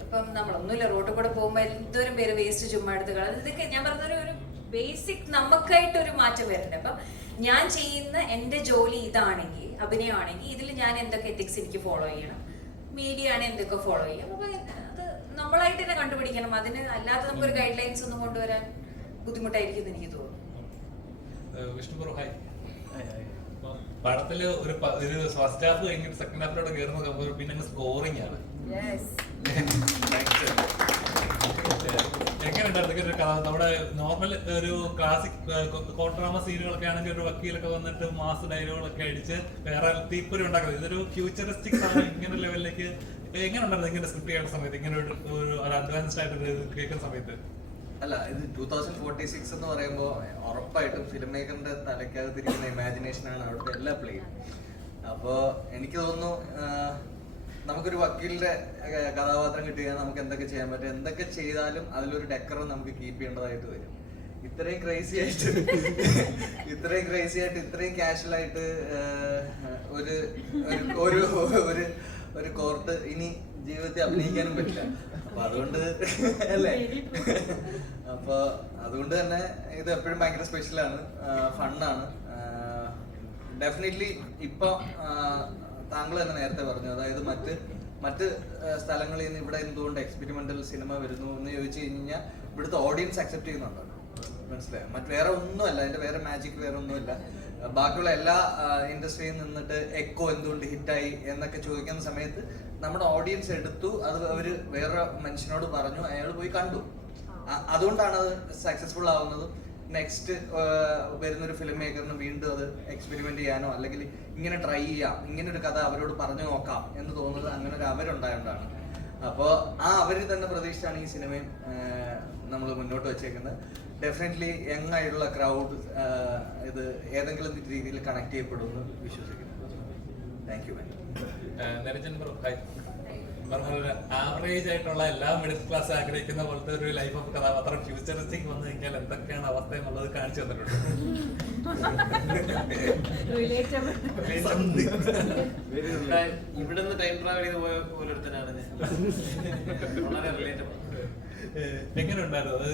ഇപ്പം നമ്മളൊന്നുമില്ല, റോഡിൽ കൂടെ പോകുമ്പോൾ എന്തോരം പേര് വേസ്റ്റ് ചുമ്മാ എടുത്ത് കളയുന്നത്. ഇതൊക്കെ ഞാൻ പറഞ്ഞൊരു ബേസിക് നമുക്കായിട്ടൊരു മാറ്റം വരുന്നുണ്ട്. അപ്പം ഞാൻ ചെയ്യുന്ന എൻ്റെ ജോലി ഇതാണെങ്കിൽ, അഭിനയമാണെങ്കിൽ ഇതിൽ ഞാൻ എന്തൊക്കെ എത്തിക്സ് എനിക്ക് ഫോളോ ചെയ്യണം, മീഡിയ ആണ് എന്തൊക്കെ ഫോളോ ചെയ്യണം. അപ്പൊ അത് നമ്മളായിട്ട് തന്നെ കണ്ടുപിടിക്കണം. അതിന് അല്ലാതെ നമുക്കൊരു ഗൈഡ് ലൈൻസ് ഒന്നും കൊണ്ടുവരാൻ ബുദ്ധിമുട്ടായിരിക്കും എന്ന് എനിക്ക് തോന്നുന്നു. വിഷ്ണു ഹായ്. പടത്തില് ഒരു ഫസ്റ്റ് ഹാഫ് കഴിഞ്ഞിട്ട് സെക്കൻഡ് ഹാഫിലോട്ട് കയറുന്ന പിന്നെ സ്കോറിംഗ് ആണ്. എങ്ങനെയുണ്ടായിരുന്നു കഥ? നമ്മുടെ നോർമൽ ഒരു ക്ലാസിക് കോർട്ട് ഡ്രാമ സീനുകളൊക്കെ ആണെങ്കിൽ ഒരു വക്കീലൊക്കെ വന്നിട്ട് മാസ് ഡയലോഗുകളൊക്കെ അടിച്ച് വേറെ തീപ്പൊരി ഉണ്ടാക്കുന്നത്, ഇതൊരു ഫ്യൂച്ചറിസ്റ്റിക് സാധനം ഇങ്ങനെ ലെവലിലേക്ക് എങ്ങനെ ഉണ്ടായിരുന്നു ഇങ്ങനെ സ്ക്രിപ്റ്റ് ചെയ്യുന്ന സമയത്ത്, ഇങ്ങനെ ഒരു അഡ്വാൻസ്ഡ് ആയിട്ട് കേൾക്കുന്ന സമയത്ത്? അല്ല, ഇത് 2046 എന്ന് പറയുമ്പോൾ ഉറപ്പായിട്ടും ഫിലിം മേക്കറിന്റെ തലക്കകത്തിരിക്കുന്ന ഇമാജിനേഷനാണ് അവിടുത്തെ എല്ലാ പ്ലേയും. അപ്പോൾ എനിക്ക് തോന്നുന്നു നമുക്കൊരു വക്കീലിന്റെ കഥാപാത്രം കിട്ടുക, നമുക്ക് എന്തൊക്കെ ചെയ്യാൻ പറ്റും, എന്തൊക്കെ ചെയ്താലും അതിലൊരു ഡെക്കറും നമുക്ക് കീപ്പ് ചെയ്യേണ്ടതായിട്ട് വരും. ഇത്രയും ക്രേസി ആയിട്ട് ഇത്രയും കാഷ്വൽ ആയിട്ട് ഒരു ഒരു ഒരു ഒരു കോർട്ട് ഇനി ജീവിതത്തിൽ അഭിനയിക്കാനും പറ്റില്ല. അപ്പൊ അതുകൊണ്ട് അല്ലേ, അപ്പൊ അതുകൊണ്ട് തന്നെ ഇത് എപ്പോഴും ഭയങ്കര സ്പെഷ്യലാണ്, ഫണ്ണാണ്. ഡെഫിനറ്റ്ലി ഇപ്പൊ താങ്കൾ തന്നെ നേരത്തെ പറഞ്ഞു, അതായത് മറ്റ് സ്ഥലങ്ങളിൽ നിന്ന് ഇവിടെ എന്തുകൊണ്ട് എക്സ്പെരിമെന്റൽ സിനിമ വരുന്നു എന്ന് ചോദിച്ചു കഴിഞ്ഞാൽ ഇവിടുത്തെ ഓഡിയൻസ് അക്സെപ്റ്റ് ചെയ്യുന്നുണ്ടോ, മനസ്സിലായോ? വേറെ ഒന്നുമല്ല, അതിന്റെ വേറെ മാജിക് വേറെ ഒന്നുമില്ല. ബാക്കിയുള്ള എല്ലാ ഇൻഡസ്ട്രിയിൽ നിന്നിട്ട് എക്കോ എന്തുകൊണ്ട് ഹിറ്റായി എന്നൊക്കെ ചോദിക്കുന്ന സമയത്ത് നമ്മുടെ ഓഡിയൻസ് എടുത്തു, അത് അവര് വേറെ മനുഷ്യനോട് പറഞ്ഞു, അയാൾ പോയി കണ്ടു. അതുകൊണ്ടാണ് അത് സക്സസ്ഫുൾ ആവുന്നതും നെക്സ്റ്റ് വരുന്നൊരു ഫിലിം മേക്കറിന് വീണ്ടും അത് എക്സ്പെരിമെന്റ് ചെയ്യാനോ അല്ലെങ്കിൽ ഇങ്ങനെ ട്രൈ ചെയ്യാം, ഇങ്ങനെ ഒരു കഥ അവരോട് പറഞ്ഞു നോക്കാം എന്ന് തോന്നുന്നത് അങ്ങനെ ഒരു അവരുണ്ടായതുകൊണ്ടാണ്. അപ്പോൾ ആ അവരിൽ തന്നെ പ്രതീക്ഷിച്ചാണ് ഈ സിനിമയും നമ്മൾ മുന്നോട്ട് വെച്ചേക്കുന്നത്. ഡെഫിനറ്റ്ലി യങ് ആയിട്ടുള്ള ക്രൗഡ് ഇത് ഏതെങ്കിലും രീതിയിൽ കണക്ട് ചെയ്യപ്പെടുമെന്ന് വിശ്വസിക്കുന്നു. Thank you. ആവറേജ് ആയിട്ടുള്ള എല്ലാ മിഡിൽ ക്ലാസ് ആഗ്രഹിക്കുന്ന പോലത്തെ ഒരു ലൈഫ് ഓഫ് കഥാപാത്രം ഫ്യൂച്ചറിസ്റ്റിക് വന്നു കഴിഞ്ഞാൽ എന്തൊക്കെയാണ് അവസ്ഥ എന്നുള്ളത് കാണിച്ചു തന്നിട്ടുണ്ട്. ഇവിടുന്ന് ടൈം ട്രാവൽ ചെയ്ത് പോയ ഓരോരുത്തരാണ് വളരെ റിലേറ്റബിൾ. എങ്ങനെ ഉണ്ടായിരുന്നു അത്?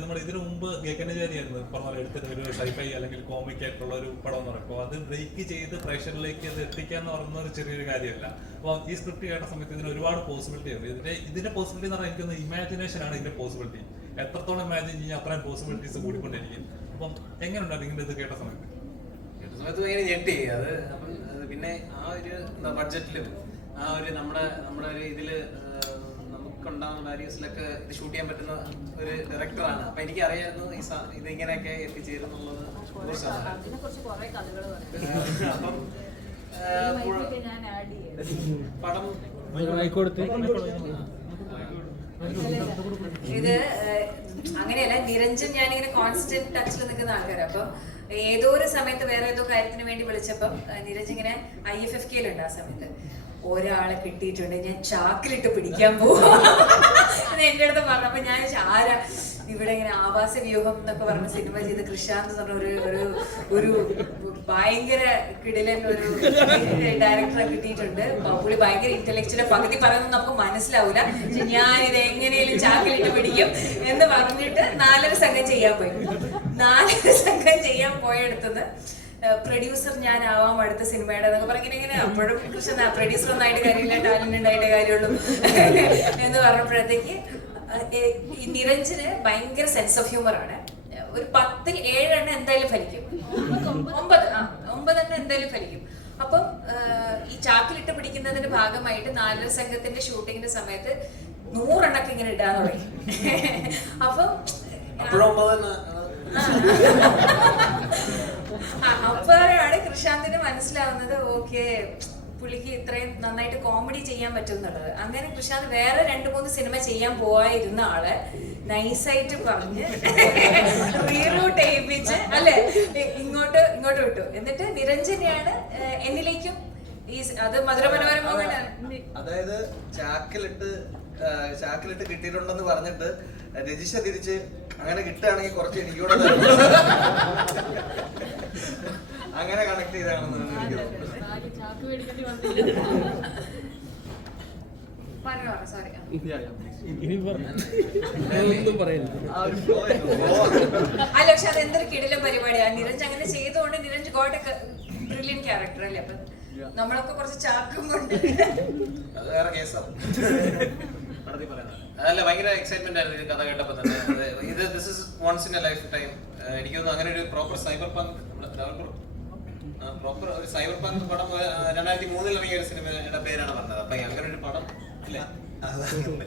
നമ്മൾ ഇതിനു മുമ്പ് ഗഗനചാരിയായിരുന്നു പറഞ്ഞ എടുത്തിട്ട് ഒരു സൈഫൈ അല്ലെങ്കിൽ കോമിക് ആയിട്ടുള്ള ഒരു പടം എന്ന് പറയുമ്പോൾ അത് ബ്രേക്ക് ചെയ്ത് പ്രേക്ഷകരിലേക്ക് അത് എത്തിക്കാന്ന് പറയുന്ന ഒരു ചെറിയൊരു കാര്യമല്ല. അപ്പോൾ ഈ സ്ക്രിപ്റ്റ് കേട്ട സമയത്ത് ഇതിന് ഒരുപാട് പോസിബിലിറ്റി ഉണ്ട്. ഇതിന്റെ പോസിബിലിറ്റി എന്ന് പറയുന്നത് ഇമാജിനേഷൻ ആണ് ഇതിന്റെ പോസിബിലിറ്റി. എത്രത്തോളം ഇമാജിൻ ചെയ്യാൻ അത്രയും പോസിബിലിറ്റീസ് കൂടിക്കൊണ്ടിരിക്കും. അപ്പം എങ്ങനെ ഉണ്ടായിരുന്നു നിങ്ങളുടെ ഇത് കേട്ട സമയത്ത്? ഭയങ്കര ഞെട്ടി അത്. അപ്പം പിന്നെ ആ ഒരു ബഡ്ജറ്റിലും ആ ഒരു നമ്മുടെ ഒരു ഇതില് നമുക്കുണ്ടാകുന്ന വാരിയസിലൊക്കെ ഇത് ഷൂട്ട് ചെയ്യാൻ പറ്റുന്ന ഒരു ഡയറക്ടറാണ്. അപ്പൊ എനിക്ക് അറിയായിരുന്നു ഇത് ഇങ്ങനെയൊക്കെ എത്തിച്ചേരുന്നുള്ളത്. അപ്പം പടം ഇത് അങ്ങനെയല്ല, നിരഞ്ജൻ ഞാനിങ്ങനെ കോൺസ്റ്റന്റ് ടച്ചിൽ നിൽക്കുന്ന ആൾക്കാരാണ്. അപ്പം ഏതോ ഒരു സമയത്ത് വേറെ ഏതോ കാര്യത്തിന് വേണ്ടി വിളിച്ചപ്പം നിരഞ്ജൻ ഇങ്ങനെ IFFK-യിലുണ്ട്. ആ സമയത്ത് ഒരാളെ കിട്ടിയിട്ടുണ്ട്, ഞാൻ ചാക്കിലിട്ട് പിടിക്കാൻ പോവാ എന്റെ അടുത്ത് പറഞ്ഞപ്പോ ഞാൻ ആരാ ഇവിടെ ഇങ്ങനെ ആവാസ വ്യൂഹം എന്നൊക്കെ പറഞ്ഞ സിനിമ ചെയ്ത് കൃഷാന്ത് എന്ന് പറഞ്ഞ ഒരു ഭയങ്കര കിടിലൻ ഒരു ഡയറക്ടറെ കിട്ടിയിട്ടുണ്ട്. പുള്ളി ഭയങ്കര ഇന്റലക്ച്വൽ, പകുതി പറയുന്നത് നമുക്ക് മനസ്സിലാവൂല. ഞാനിത് എങ്ങനെയും ചാക്കിലിട്ട് പിടിക്കും എന്ന് പറഞ്ഞിട്ട് 4 സംഘം ചെയ്യാൻ പോയി. 4 സംഘം ചെയ്യാൻ പോയെടുത്തത് പ്രൊഡ്യൂസർ ഞാൻ ആവാം അടുത്ത സിനിമയുടെ എന്നൊക്കെ പറഞ്ഞിങ്ങനെ ഇങ്ങനെ. അപ്പോഴും കൃഷ്ണ പ്രൊഡ്യൂസർ ഒന്നായിട്ട് കാര്യമില്ല, ടാലന്റ് ഉണ്ടായിട്ടേ കാര്യമുള്ളൂ എന്ന് പറഞ്ഞപ്പോഴത്തേക്ക് ഈ നിരഞ്ജന് ഭയങ്കര സെൻസ് ഓഫ് ഹ്യൂമർ ആണ്. ഒരു 10-ൽ 7 എണ്ണം എന്തായാലും ഫലിക്കും, 9 എണ്ണം എന്തായാലും ഫലിക്കും. അപ്പം ഈ ചാക്കിലിട്ട് പിടിക്കുന്നതിന്റെ ഭാഗമായിട്ട് 4 സംഘത്തിന്റെ ഷൂട്ടിങ്ങിന്റെ സമയത്ത് 100 എണ്ണൊക്കെ ഇങ്ങനെ ഇടാൻ തുടങ്ങി. അപ്പം അപ്പോഴാണ് കൃഷാന്തിന് മനസ്സിലാവുന്നത് ഓക്കെ പുള്ളിക്ക് ഇത്രയും നന്നായിട്ട് കോമഡി ചെയ്യാൻ പറ്റും എന്നുള്ളത്. അങ്ങനെ കൃഷാന്ത് വേറെ 2-3 സിനിമ ചെയ്യാൻ പോയിരുന്ന ആള് നൈസായിട്ട് പറഞ്ഞ് റീറൂട്ട് ചെയ്യിപ്പിച്ച് അല്ലെ ഇങ്ങോട്ട് വിട്ടു. എന്നിട്ട് നിരഞ്ജനെയാണ് എന്നിലേക്കും ഈ അത് മധുരമനോരമ. അതായത് ചാക്കിലിട്ട് കിട്ടിയിട്ടുണ്ടെന്ന് പറഞ്ഞിട്ട് രജിഷ തിരിച്ച് അങ്ങനെ കിട്ടുകയാണെങ്കിൽ കുറച്ച് എനിക്കൂടെ അങ്ങനെ കണക്ട് ചെയ്താണെന്ന് എനിക്ക് അല്ല പക്ഷെ അതെന്തൊരു കിടിലൻ പരിപാടിയാണ്. നിരഞ്ജ് അങ്ങനെ ചെയ്തുകൊണ്ട് Niranj got A brilliant character അല്ലേ. അപ്പൊ നമ്മളൊക്കെ കുറച്ച് ചാക്കും കൊണ്ട് അത് വേറെ കേസാണ്. അതല്ല, ഭയങ്കര എക്സൈറ്റ്മെന്റ് ആയിരുന്നു ഇത് കഥ കേട്ടപ്പോ തന്നെ. ഇത് this is once in a life time. എനിക്ക് തോന്നുന്നു അങ്ങനെ ഒരു പ്രോപ്പർ സൈബർ പങ്ക് പ്രോപ്പർ ഒരു സൈബർ പങ്ക് പടം 2003 ഇറങ്ങിയ ഒരു സിനിമയുടെ പേരാണ് പറഞ്ഞത്. അപ്പൊ അങ്ങനെ ഒരു പടം ഇല്ല.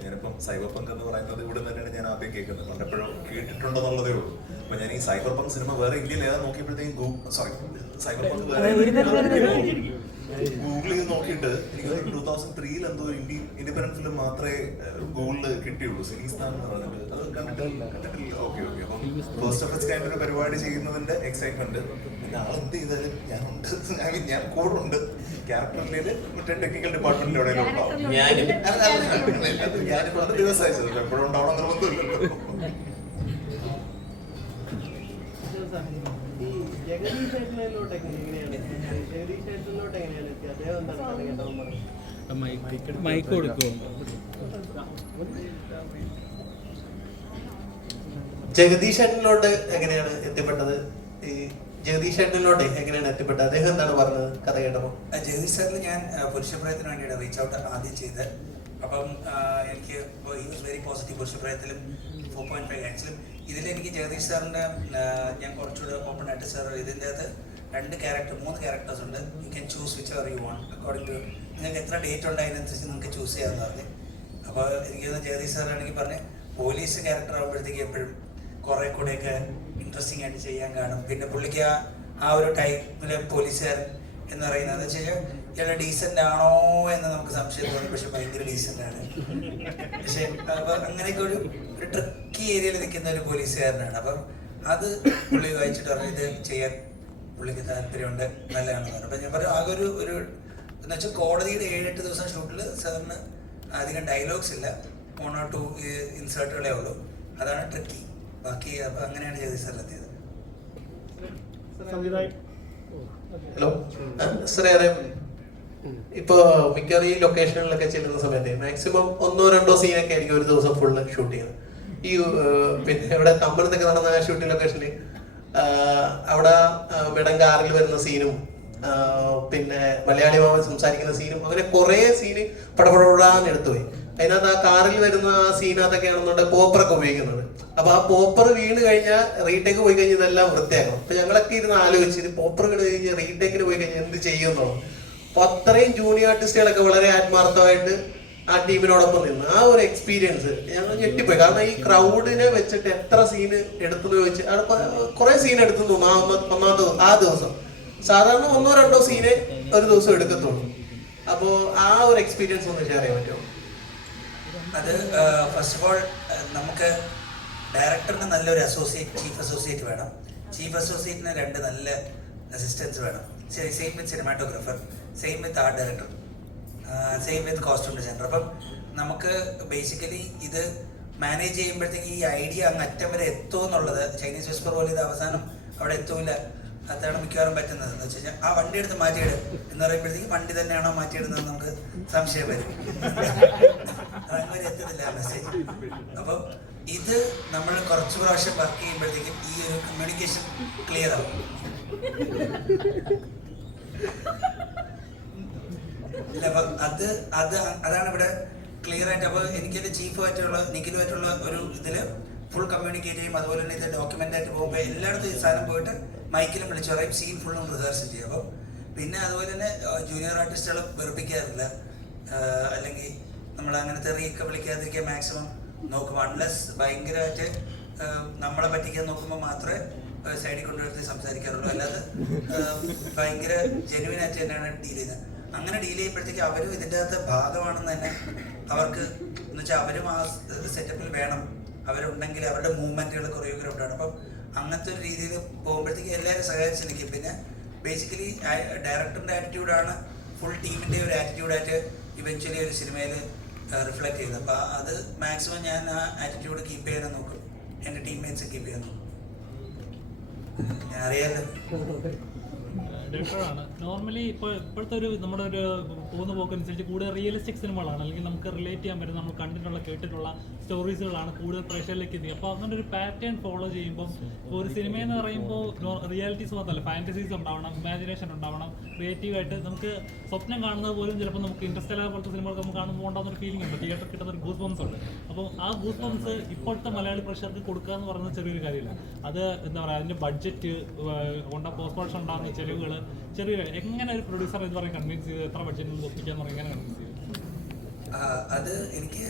ഞാനിപ്പം സൈബർ പങ്ക് എന്ന് പറയുന്നത് ഇവിടെ തന്നെയാണ് ഞാൻ ആദ്യം കേൾക്കുന്നത്. പണ്ടെപ്പോഴും കേട്ടിട്ടുണ്ടെന്നുള്ളതേ ഉള്ളൂ. അപ്പൊ ഞാൻ ഈ സൈബർ പങ്ക് സിനിമ വേറെ ഇന്ത്യയിൽ ഏതാ നോക്കിയപ്പോഴത്തേക്കും സൈബർ പങ്ക് ഗൂഗിൾ ചെയ്ത് നോക്കിയിട്ട് എനിക്ക് 2003 എന്തോ ഇൻഡിപെൻഡന്റ് ഫിലിം മാത്രമേ ഗൂഗിളിൽ കിട്ടിയുള്ളൂ. സിനിസ്ഥാൻ എന്ന് പറഞ്ഞിട്ട് അത് കണ്ടിട്ടില്ല. ഓക്കെ അപ്പം ഫസ്റ്റ് ഓഫ് ഇറ്റ്സ് കൈൻഡ് ഒരു പരിപാടി ചെയ്യുന്നതിന്റെ എക്സൈറ്റ്മെന്റ്. പിന്നെ ആളെന്ത് ചെയ്താലും ഞാനുണ്ട്, ഞാൻ കൂടെ ഉണ്ട്. ക്യാരക്ടറിലേക്ക് മറ്റേ ടെക്നിക്കൽ ഡിപ്പാർട്ട്മെന്റിൽ എവിടെയെങ്കിലും ഉണ്ടാവും. ഞാനിപ്പോ 2 ദിവസമായി എപ്പോഴും ഉണ്ടാവണം നിർബന്ധമില്ലല്ലോ. മൈക്ക് കൊടുക്കും. ജഗദീഷ് ഏട്ടനിലോട്ട് എങ്ങനെയാണ് എത്തിപ്പെട്ടത്? ഈ ജഗദീഷ് ഏട്ടനിലോട്ട് എങ്ങനെയാണ് എത്തിപ്പെട്ടത്? അദ്ദേഹം എന്താണ് പറഞ്ഞത്? കഥ കേട്ടപ്പോ ജഗദീഷ് സാറിൽ ഞാൻ പുരുഷപ്രായത്തിന് വേണ്ടിയാണ് റീച്ച് ഔട്ട് ആദ്യം ചെയ്തത്. അപ്പം എനിക്ക് ഈ വാസ് വെരി പോസിറ്റീവ്. പുരുഷപ്രായത്തിലും 4.5 ആക്ച്വലും ഇതിലെനിക്ക് ജഗദീഷ് സാറിൻ്റെ ഞാൻ കുറച്ചുകൂടെ ഓപ്പൺ ആയിട്ട് സാർ ഇതിൻ്റെ അകത്ത് 3 ക്യാരക്ടേഴ്സ് ഉണ്ട്. You can choose whichever you want according to നിങ്ങൾക്ക് എത്ര ഡേറ്റ് ഉണ്ട് അതിനനുസരിച്ച് നിങ്ങൾക്ക് ചൂസ് ചെയ്യാമെന്ന് പറഞ്ഞു. അപ്പോൾ എനിക്ക് തോന്നുന്നു ജഗദീഷ് സാറാണെങ്കിൽ പറഞ്ഞ് പോലീസ് ക്യാരക്ടർ ആകുമ്പോഴത്തേക്ക് എപ്പോഴും കുറെ കൂടെയൊക്കെ ഇൻട്രസ്റ്റിംഗ് ആയിട്ട് ചെയ്യാൻ കാണും. പിന്നെ പുള്ളിക്ക് ആ ഒരു ടൈപ്പിലെ പോലീസുകാരൻ എന്ന് പറയുന്നത് എന്ന് വെച്ച് കഴിഞ്ഞാൽ ഇയാളെ ഡീസൻ്റ് ആണോ എന്ന് നമുക്ക് സംശയം തോന്നി. പക്ഷെ ഭയങ്കര ഡീസൻ്റ് ആണ്. പക്ഷെ അപ്പം അങ്ങനെയൊക്കെ ഒരു ട്രിക്കി ഏരിയയിൽ നിൽക്കുന്ന ഒരു പോലീസുകാരനാണ്. അപ്പം അത് പുള്ളി വായിച്ചിട്ട് പറഞ്ഞു ഇത് ചെയ്യാൻ പുള്ളിക്ക് താല്പര്യമുണ്ട്, നല്ലതാണെന്ന് പറഞ്ഞു. അപ്പം ഞാൻ പറഞ്ഞു ആകെ ഒരു എന്ന് വെച്ചാൽ കോടതിയുടെ 7-8 ദിവസം ഷൂട്ടിൽ സാറിന് അധികം ഡയലോഗ്സ് ഇല്ല, 1 or 2 ഇൻസേർട്ടുകളേ ഉള്ളൂ. അതാണ് ട്രിക്കി. ബാക്കി അപ്പം അങ്ങനെയാണ് ജഗദീഷ് സാർ എത്തിയത്. ഹലോ സാറേ, ഇപ്പൊ മിക്കവാറും ഈ ലൊക്കേഷനുകളിലൊക്കെ ചെല്ലുന്ന സമയത്ത് മാക്സിമം 1-2 സീനൊക്കെ ആയിരിക്കും ഒരു ദിവസം ഫുള്ള് ഷൂട്ട് ചെയ്യുന്നത്. ഈ പിന്നെ ഇവിടെ തമ്പലത്തൊക്കെ നടന്ന ഷൂട്ടിംഗ് ലൊക്കേഷനിൽ അവിടെ മേഡം കാറിൽ വരുന്ന സീനും പിന്നെ മലയാളി മാമൻ സംസാരിക്കുന്ന സീനും അങ്ങനെ കുറെ സീന് പടപടാന്ന് എടുത്തുപോയി. അതിനകത്ത് ആ കാറിൽ വരുന്ന ആ സീനകത്തൊക്കെ ആണെന്നുണ്ടെങ്കിൽ പോപ്പറൊക്കെ ഉപയോഗിക്കുന്നുണ്ട്. അപ്പൊ ആ പോപ്പർ വീണ് കഴിഞ്ഞാൽ റീടേക്ക് പോയി കഴിഞ്ഞാൽ ഇതെല്ലാം വൃത്തിയാക്കണം. അപ്പൊ ഞങ്ങളൊക്കെ ഇരുന്ന് ആലോചിച്ച് ഇത് പോപ്പർ വീണ് കഴിഞ്ഞാൽ റീടേക്കിന് പോയി കഴിഞ്ഞാൽ എന്ത് ചെയ്യുന്നുള്ളൂ. അപ്പൊ അത്രയും ജൂനിയർ ആർട്ടിസ്റ്റുകളൊക്കെ വളരെ ആത്മാർത്ഥമായിട്ട് ആ ടീമിനോടൊപ്പം നിന്ന് ആ ഒരു എക്സ്പീരിയൻസ് ഞങ്ങൾ ഞെട്ടിപ്പോയി. കാരണം ഈ ക്രൗഡിനെ വെച്ചിട്ട് എത്ര സീന് എടുത്തെന്ന് ചോദിച്ച് കുറെ സീൻ എടുത്തു തോന്നുന്നു ആ ദിവസം. സാധാരണ 1-2 സീന് ഒരു ദിവസം എടുക്കത്തുള്ളൂ. അപ്പോ ആ ഒരു എക്സ്പീരിയൻസ് ഒന്ന് ഷെയർ ചെയ്യാൻ പറ്റുമോ? അത് ഫസ്റ്റ് ഓഫ് ഓൾ നമുക്ക് ഡയറക്ടറിന് നല്ലൊരു ചീഫ് അസോസിയേറ്റ് വേണം. ചീഫ് അസോസിയേറ്റിന് 2 നല്ല അസിസ്റ്റൻസ് വേണം. സെയിം വിത്ത് സിനിമാറ്റോഗ്രാഫർ, സെയിം വിത്ത് ആർട്ട് ഡയറക്ടർ, സെയിം വിത്ത് കോസ്റ്റ്യൂം ഡിസൈനർ. അപ്പം നമുക്ക് ബേസിക്കലി ഇത് മാനേജ് ചെയ്യുമ്പോഴത്തേക്ക് ഈ ഐഡിയ അങ്ങ് അറ്റം വരെ എത്തുമോ എന്നുള്ളത് ചൈനീസ് വിസ്പർ പോലെ ഇത് അവസാനം അവിടെ എത്തൂല. അതാണ് മിക്കവാറും പറ്റുന്നത്. എന്ന് വെച്ച് കഴിഞ്ഞാൽ ആ വണ്ടി എടുത്ത് മാറ്റിയിട് എന്ന് പറയുമ്പോഴത്തേക്ക് വണ്ടി തന്നെയാണോ മാറ്റിയിടുന്നത് നമുക്ക് സംശയം വരും. അതങ്ങനെ എത്തുന്നില്ല മെസ്സേജ്. അപ്പം ഇത് നമ്മൾ കുറച്ച് പ്രാവശ്യം വർക്ക് ചെയ്യുമ്പോഴത്തേക്കും ഈ ഒരു കമ്മ്യൂണിക്കേഷൻ ക്ലിയർ ആവും. ഇല്ല അപ്പം അതാണ് ഇവിടെ ക്ലിയർ ആയിട്ട്. അപ്പോൾ എനിക്കൊരു ചീഫുമായിട്ടുള്ള നിഖിലുമായിട്ടുള്ള ഒരു ഇതില് ഫുൾ കമ്മ്യൂണിക്കേറ്റ് ചെയ്യും. അതുപോലെ തന്നെ ഇത് ഡോക്യുമെന്റ് ആയിട്ട് പോകുമ്പോൾ എല്ലായിടത്തും ഈ സാധനം പോയിട്ട് മൈക്കിലും വിളിച്ചു പറയും, സീൻ ഫുള്ളും റിഹേഴ്സൽ ചെയ്യും. അപ്പം പിന്നെ അതുപോലെ തന്നെ ജൂനിയർ ആർട്ടിസ്റ്റുകളെ വെറുപ്പിക്കാറില്ല, അല്ലെങ്കിൽ നമ്മൾ അങ്ങനത്തെ റീക്കെ വിളിക്കാതിരിക്കാൻ മാക്സിമം നോക്കും. അൺലെസ് ഭയങ്കരമായിട്ട് നമ്മളെ പറ്റിക്കാൻ നോക്കുമ്പോൾ മാത്രമേ സൈഡിൽ കൊണ്ടുവരുത്തി സംസാരിക്കാറുള്ളൂ. അല്ലാതെ ഭയങ്കര ജെന്യുവിനായിട്ട് തന്നെയാണ് ഡീൽ ചെയ്യുന്നത്. അങ്ങനെ ഡീൽ ചെയ്യുമ്പോഴത്തേക്ക് അവരും ഇതിൻ്റെ അകത്ത് ഭാഗമാണെന്ന് തന്നെ അവർക്ക് എന്ന് വെച്ചാൽ അവരും ആ സെറ്റപ്പിൽ വേണം. അവരുണ്ടെങ്കിൽ അവരുടെ മൂവ്മെന്റുകൾ കൊറിയോഗ്രാഫാണ്. അപ്പം അങ്ങനത്തെ ഒരു രീതിയിൽ പോകുമ്പോഴത്തേക്ക് എല്ലാവരും സഹായിച്ച് നിൽക്കും. പിന്നെ ബേസിക്കലി ഡയറക്ടറിൻ്റെ ആറ്റിറ്റ്യൂഡാണ് ഫുൾ ടീമിൻ്റെ ഒരു ആറ്റിറ്റ്യൂഡായിട്ട് ഇവഞ്ച്വലി ഒരു സിനിമയിൽ റിഫ്ലക്ട് ചെയ്യുന്നത്. അപ്പോൾ അത് മാക്സിമം ഞാൻ ആ ആറ്റിറ്റ്യൂഡ് കീപ്പ് ചെയ്യാൻ നോക്കും. എൻ്റെ ടീംമേറ്റ്സ് കീപ്പ് ചെയ്യാൻ നോക്കും. ഞാൻ അറിയാലോ ഡയറക്ടറാണ്. നോർമലി ഇപ്പോഴത്തെ ഒരു നമ്മുടെ ഒരു പോകുന്ന പോക്കനുസരിച്ച് കൂടുതൽ റിയലിസ്റ്റിക് സിനിമകളാണ്, അല്ലെങ്കിൽ നമുക്ക് റിലേറ്റ് ചെയ്യാൻ പറ്റുന്ന നമ്മൾ കണ്ടിട്ടുള്ള കേട്ടിട്ടുള്ള സ്റ്റോറീസുകളാണ് കൂടുതൽ പ്രേക്ഷകരിലേക്ക് എത്തിക്കുക. അപ്പോൾ അങ്ങനെ ഒരു പാറ്റേൺ ഫോളോ ചെയ്യുമ്പോൾ ഒരു സിനിമയെന്ന് പറയുമ്പോൾ റിയാലിറ്റീസ് മാത്രമല്ല, ഫാൻറ്റസീസ് ഉണ്ടാവണം, ഇമാജിനേഷൻ ഉണ്ടാവണം, ക്രിയേറ്റീവായിട്ട് നമുക്ക് സ്വപ്നം കാണുന്നത് പോലും ചിലപ്പോൾ നമുക്ക് ഇൻട്രസ്റ്റെല്ലാ പോലത്തെ സിനിമകൾക്ക് നമുക്ക് കാണുമ്പോൾ ഉണ്ടാകുന്ന ഒരു ഫീലിംഗ് ഉണ്ട്, തിയേറ്ററിൽ കിട്ടുന്ന ഒരു ഗൂസ് ബംസ് ഉണ്ട്. അപ്പോൾ ആ ഗൂസ് ബംസ് ഇപ്പോഴത്തെ മലയാളി പ്രേക്ഷകർക്ക് കൊടുക്കുക എന്ന് പറയുന്നത് ചെറിയൊരു കാര്യമില്ല. അത് എന്താ പറയുക, അതിൻ്റെ ബഡ്ജറ്റ് പോസ്റ്റ് പ്രൊഡക്ഷൻ ഉണ്ടാകുന്ന ചെലവുകൾ ചെറിയ എങ്ങനെ ഒരു പ്രൊഡ്യൂസർ എന്ന് പറയാൻ കൺവിൻസ് ചെയ്ത് എത്ര ബഡ്ജറ്റിൽ ഒപ്പിക്കാന്ന് പറയാൻ എങ്ങനെ കൺവിൻസ് ചെയ്തു? അത് എനിക്ക്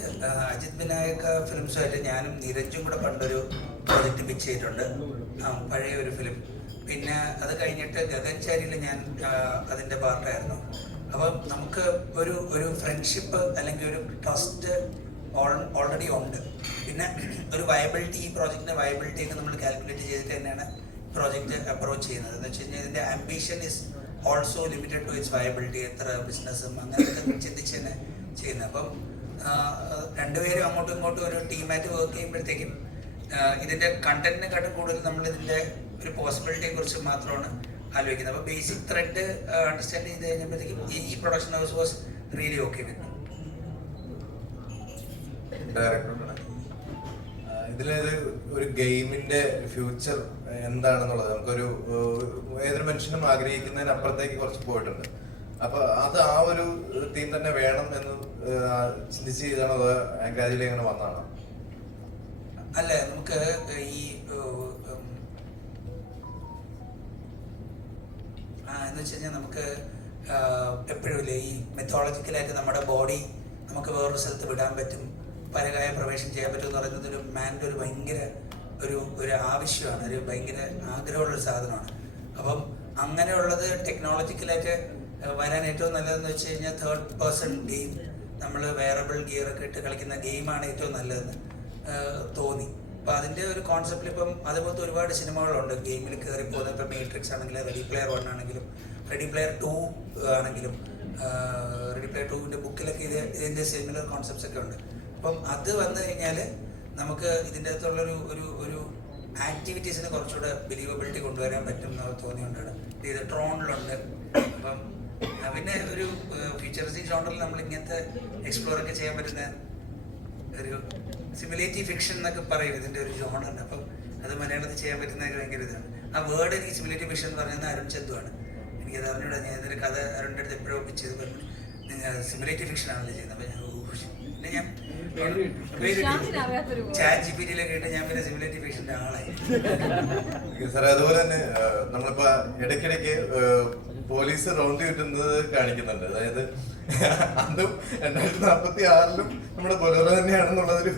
അജിത് വിനായക ഫിലിംസുമായിട്ട് ഞാനും നീരജും കൂടെ പണ്ടൊരു പ്രോജക്റ്റ് പിച്ച് ചെയ്തിട്ടുണ്ട്, പഴയ ഒരു ഫിലിം. പിന്നെ അത് കഴിഞ്ഞിട്ട് ഗഗൻചാരിയിൽ ഞാൻ അതിൻ്റെ പാർട്ടായിരുന്നു. അപ്പം നമുക്ക് ഒരു ഫ്രണ്ട്ഷിപ്പ് അല്ലെങ്കിൽ ഒരു ട്രസ്റ്റ് ഓൾറെഡി ഉണ്ട്. പിന്നെ ഒരു വയബിലിറ്റി, ഈ പ്രോജക്റ്റിൻ്റെ വയബിലിറ്റി ഒക്കെ നമ്മൾ കാൽക്കുലേറ്റ് ചെയ്തിട്ട് തന്നെയാണ് പ്രോജക്റ്റ് അപ്രോച്ച് ചെയ്യുന്നത്. എന്ന് വെച്ച് കഴിഞ്ഞാൽ ഇതിൻ്റെ ambition is also limited to its viability. എത്ര ബിസിനസ്സും അങ്ങനെയൊക്കെ ചിന്തിച്ച് തന്നെ ചെയ്യുന്നത്. അപ്പം രണ്ടുപേരും അങ്ങോട്ടും ഇങ്ങോട്ടും ഒരു ടീമായിട്ട് വർക്ക് ചെയ്യുമ്പോഴത്തേക്കും ഇതിൻ്റെ കണ്ടന്റിനെക്കാട്ടും കൂടുതൽ നമ്മൾ ഇതിൻ്റെ ഒരു പോസിബിലിറ്റിയെ കുറിച്ച് മാത്രമാണ് ആലോചിക്കുന്നത്. അപ്പോൾ ബേസിക് ത്രെഡ് അണ്ടർസ്റ്റാൻഡ് ചെയ്ത് കഴിഞ്ഞപ്പോഴത്തേക്കും ഈ production house was really okay with. ഇതിലേത് ഒരു ഗെയിമിന്റെ ഫ്യൂച്ചർ എന്താണെന്നുള്ളത് നമുക്കൊരു ഏതൊരു മനുഷ്യനും ആഗ്രഹിക്കുന്നതിനപ്പുറത്തേക്ക് കുറച്ച് പോയിട്ടുണ്ട്. അപ്പൊ അത് ആ ഒരു തീം തന്നെ വേണം എന്ന് ചിന്തിച്ച് ചെയ്താണോ അത് ആഗ്രഹത്തിൽ എങ്ങനെ വന്നതാണോ? അല്ല, നമുക്ക് ഈ എന്ന് വെച്ച് കഴിഞ്ഞാൽ നമുക്ക് എപ്പോഴും ഇല്ലേ ഈ മെത്തോളജിക്കലായിട്ട് നമ്മുടെ ബോഡി നമുക്ക് വേറൊരു സ്ഥലത്ത് വിടാൻ പറ്റും, പരകായ പ്രവേശനം ചെയ്യാൻ പറ്റും എന്ന് പറയുന്നത് ഒരു മാൻ്റെ ഒരു ഭയങ്കര ഒരു ആവശ്യമാണ്, ഒരു ഭയങ്കര ആഗ്രഹമുള്ളൊരു സാധനമാണ്. അപ്പം അങ്ങനെയുള്ളത് ടെക്നോളജിക്കലായിട്ട് വരാൻ ഏറ്റവും നല്ലതെന്ന് വെച്ച് കഴിഞ്ഞാൽ തേർഡ് പേഴ്സൺ ഗെയിം, നമ്മൾ വെയറബിൾ ഗിയറൊക്കെ ഇട്ട് കളിക്കുന്ന ഗെയിമാണ് ഏറ്റവും നല്ലതെന്ന് തോന്നി. അപ്പോൾ അതിൻ്റെ ഒരു കോൺസെപ്റ്റിൽ ഇപ്പം അതുപോലത്തെ ഒരുപാട് സിനിമകളുണ്ട് ഗെയിമിൽ കയറി പോകുന്നത്. ഇപ്പം മേട്രിക്സ് ആണെങ്കിലും റെഡി പ്ലെയർ 1 ആണെങ്കിലും റെഡി പ്ലെയർ 2 ആണെങ്കിലും റെഡി പ്ലെയർ 2ൻ്റെ ബുക്കിലൊക്കെ ഇതിൻ്റെ സിമിലർ കോൺസെപ്റ്റ്സ് ഒക്കെ ഉണ്ട്. അപ്പം അത് വന്നു കഴിഞ്ഞാൽ നമുക്ക് ഇതിൻ്റെ അകത്തുള്ളൊരു ഒരു ആക്ടിവിറ്റീസിന് കുറച്ചുകൂടെ ബിലീവബിലിറ്റി കൊണ്ടുവരാൻ പറ്റും എന്ന് തോന്നിയുകൊണ്ടാണ് ഇത് ട്രോണിലുണ്ട്. അപ്പം പിന്നെ ഒരു ഫ്യൂച്ചറിസ്റ്റിക് ജോണറിൽ നമ്മൾ ഇങ്ങനത്തെ എക്സ്പ്ലോർ ഒക്കെ ചെയ്യാൻ പറ്റുന്ന ഒരു സിമുലേറ്റീവ് ഫിക്ഷൻ എന്നൊക്കെ പറയും ഇതിൻ്റെ ഒരു ജോണറുണ്ട്. അപ്പം അത് മലയാളത്തിൽ ചെയ്യാൻ പറ്റുന്നതൊക്കെ ഭയങ്കര ഇതാണ്. ആ വേർഡ് എനിക്ക് സിമുലേറ്റീവ് ഫിക്ഷൻ എന്ന് പറയുന്നത് അരുൺ ചന്തുവാണ്. എനിക്കത് അറിഞ്ഞൂടാ. ഞാൻ ഇതൊരു കഥ അരുണിൻ്റെ അടുത്ത് എപ്പോഴും ഒപ്പിച്ചത് പറഞ്ഞു നിങ്ങൾ സിമുലേറ്റീവ് ഫിക്ഷൻ ആണല്ലോ ചെയ്യുന്നത്. അപ്പം ഞാൻ പിന്നെ ഞാൻ ചാറ്റ് ജിപിടിയിലൊക്കെ ഇട്ട് ഞാൻ പിന്നെ സിമുലേറ്റീവ് ഫിക്ഷൻ്റെ ആളായി. സാറേ, അതുപോലെ തന്നെ നമ്മളിപ്പോ ഇടയ്ക്കിടയ്ക്ക് പോലീസ് റൗണ്ട് കിട്ടുന്നത് കാണിക്കുന്നുണ്ട്. അതായത് അതും 2046 നമ്മുടെ ബൊലേറോ തന്നെയാണെന്നുള്ളതൊരു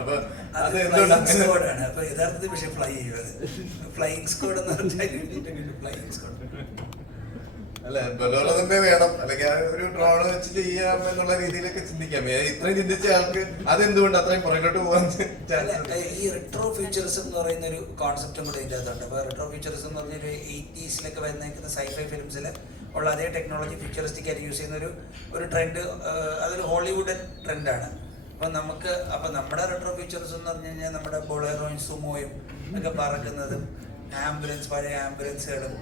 അപ്പൊ അത് സ്ക്വാഡാണ്. അപ്പൊ യഥാർത്ഥത്തിൽ പക്ഷെ ഫ്ലൈ ചെയ്യുന്നത് ഫ്ലൈയിങ് സ്ക്വാഡ് എന്ന് പറഞ്ഞാൽ ഫ്ലൈയിങ് സ്ക്വാഡ് അല്ല, ബൊലേറോ തന്നെ വേണം, അല്ലെങ്കിൽ ആ ഒരു ഡ്രോൺ വെച്ച് ചെയ്യാം എന്നുള്ള രീതിയിലൊക്കെ ചിന്തിക്കാം. ഇത്രയും ചിന്തിച്ച ആൾക്ക് അതെന്തുകൊണ്ട് അത്രയും പുറകോട്ട് പോകാൻ ഈ റെട്രോ ഫ്യൂച്ചറിസം എന്ന് പറയുന്ന ഒരു കോൺസെപ്റ്റും കൂടെ ഇതിൻ്റെ അകത്തുണ്ട്. അപ്പോൾ റെട്രോ ഫ്യൂച്ചറിസം എന്ന് പറഞ്ഞാൽ 80s വന്നേക്കുന്ന സൈഫൈ ഫിലിംസിൽ ഉള്ള അതേ ടെക്നോളജി ഫ്യൂച്ചറിസ്റ്റിക് ആയിട്ട് യൂസ് ചെയ്യുന്ന ഒരു ട്രെൻഡ്, അതൊരു ഹോളിവുഡൻ ട്രെൻഡാണ്. അപ്പം നമ്മുടെ റെട്രോ ഫ്യൂച്ചറിസം എന്ന് പറഞ്ഞു കഴിഞ്ഞാൽ നമ്മുടെ ബൊളേറോയും സുമോയും ഒക്കെ പറക്കുന്നതും പഴയ ആംബുലൻസുകളും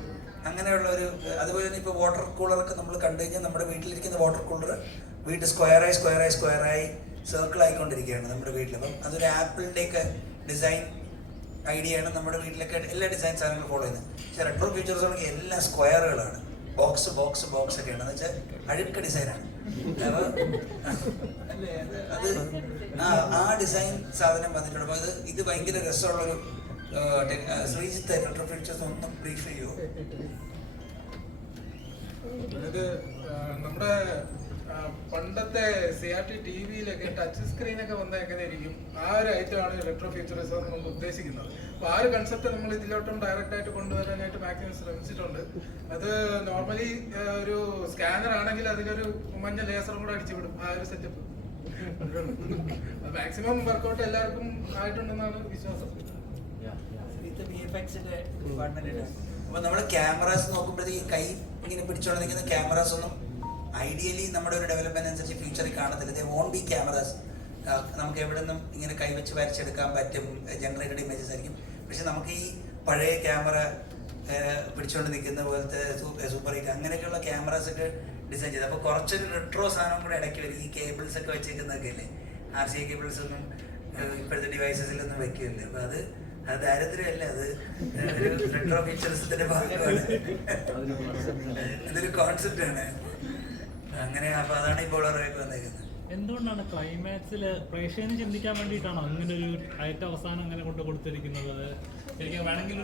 അങ്ങനെയുള്ള ഒരു, അതുപോലെ തന്നെ ഇപ്പോൾ വാട്ടർ കൂളറൊക്കെ നമ്മൾ കണ്ടു കഴിഞ്ഞാൽ നമ്മുടെ വീട്ടിലിരിക്കുന്ന വാട്ടർ കൂളർ വീട്ടിൽ സ്ക്വയറായി സർക്കിൾ ആയിക്കൊണ്ടിരിക്കുകയാണ് നമ്മുടെ വീട്ടിൽ. അപ്പം അതൊരു ആപ്പിളിൻ്റെയൊക്കെ ഡിസൈൻ ഐഡിയയാണ് നമ്മുടെ വീട്ടിലൊക്കെ എല്ലാ ഡിസൈൻ സാധനങ്ങളും ഫോളോ ചെയ്യുന്നത്. പക്ഷേ റെട്രോ ഫ്യൂച്ചേഴ്സ് ആണെങ്കിൽ എല്ലാം സ്ക്വയറുകളാണ്, ബോക്സ് ഒക്കെയാണ്. എന്ന് വെച്ചാൽ അഴുക്ക ഡിസൈനാണ്. അത് ആ ഡിസൈൻ സാധനം വന്നിട്ടുണ്ട്. അപ്പോൾ ഇത് ഭയങ്കര രസമുള്ളൊരു ശ്രീജിത്ത് റെട്രോ ഫ്യൂച്ചേഴ്സ് ഒന്നും ബ്രീഫ് ചെയ്യുമോ? ഇത് നമ്മുടെ പണ്ടത്തെ CRT TV-യിലൊക്കെ ടച്ച് സ്ക്രീനൊക്കെ വന്നാൽ എങ്ങനെയായിരിക്കും, ആ ഒരു ഐറ്റമാണ് ഇലക്ട്രോ ഫ്യൂച്ചറിസം നമ്മൾ ഉദ്ദേശിക്കുന്നത്. അപ്പോൾ ആ ഒരു കൺസെപ്റ്റ് നമ്മൾ ഇതിലോട്ടും ഡയറക്റ്റ് ആയിട്ട് കൊണ്ടുവരാനായിട്ട് മാക്സിമം ശ്രമിച്ചിട്ടുണ്ട്. അത് നോർമലി ഒരു സ്കാനർ ആണെങ്കിൽ അതിലൊരു മഞ്ഞ ലേസറും കൂടെ അടിച്ചു വിടും, ആ ഒരു സെറ്റപ്പ്. മാക്സിമം വർക്കൗട്ട് എല്ലാവർക്കും ആയിട്ടുണ്ടെന്നാണ് വിശ്വാസം. അപ്പോൾ നമ്മൾ ക്യാമറാസ് നോക്കുമ്പോഴത്തേക്ക് കൈ ഇങ്ങനെ പിടിച്ചുകൊണ്ട് നിൽക്കുന്ന ക്യാമറാസ് ഒന്നും ഐഡിയലി നമ്മുടെ ഒരു ഡെവലപ്മെന്റ് അനുസരിച്ച് ഫ്യൂച്ചറിൽ കാണത്തില്ല. ദേ വോണ്ട് ബി ക്യാമറാസ്. നമുക്ക് എവിടെ നിന്നും ഇങ്ങനെ കൈവച്ച് വരച്ചെടുക്കാൻ പറ്റും, ജനറേറ്റഡ് ഇമേജസ് ആയിരിക്കും. പക്ഷെ നമുക്ക് ഈ പഴയ ക്യാമറ പിടിച്ചുകൊണ്ട് നിൽക്കുന്ന പോലത്തെ സൂപ്പർ ഹീറ്റ് അങ്ങനെയൊക്കെയുള്ള ക്യാമറാസ് ഒക്കെ ഡിസൈൻ ചെയ്ത്, അപ്പോൾ കുറച്ചൊരു റെട്രോ സാധനം കൂടെ ഇടയ്ക്ക് വരും. ഈ കേബിൾസ് ഒക്കെ വെച്ചേക്കുന്നതൊക്കെ അല്ലേ, RCA കേബിൾസ് ഒന്നും ഇപ്പോഴത്തെ ഡിവൈസസിലൊന്നും വെക്കില്ല. അപ്പോൾ അത് ദാരിദ്ര്യമല്ല, അത് ഒരു റെട്രോ ഫീച്ചറിസത്തിന്റെ ഭാഗമാണ്, ഇതൊരു കോൺസെപ്റ്റാണ്. അങ്ങനെ അപ്പൊ അതാണ് ഈ ബോളറൊക്കെ വന്നേക്കുന്നത്. എന്തുകൊണ്ടാണ് ക്ലൈമാക്സിൽ പ്രേക്ഷകന് ചിന്തിക്കാൻ വേണ്ടിയിട്ടാണോ അങ്ങനെ ഒരു അവസാനം അങ്ങനെ കൊണ്ട് കൊടുത്തിരിക്കുന്നത്? എനിക്ക് വേണമെങ്കിൽ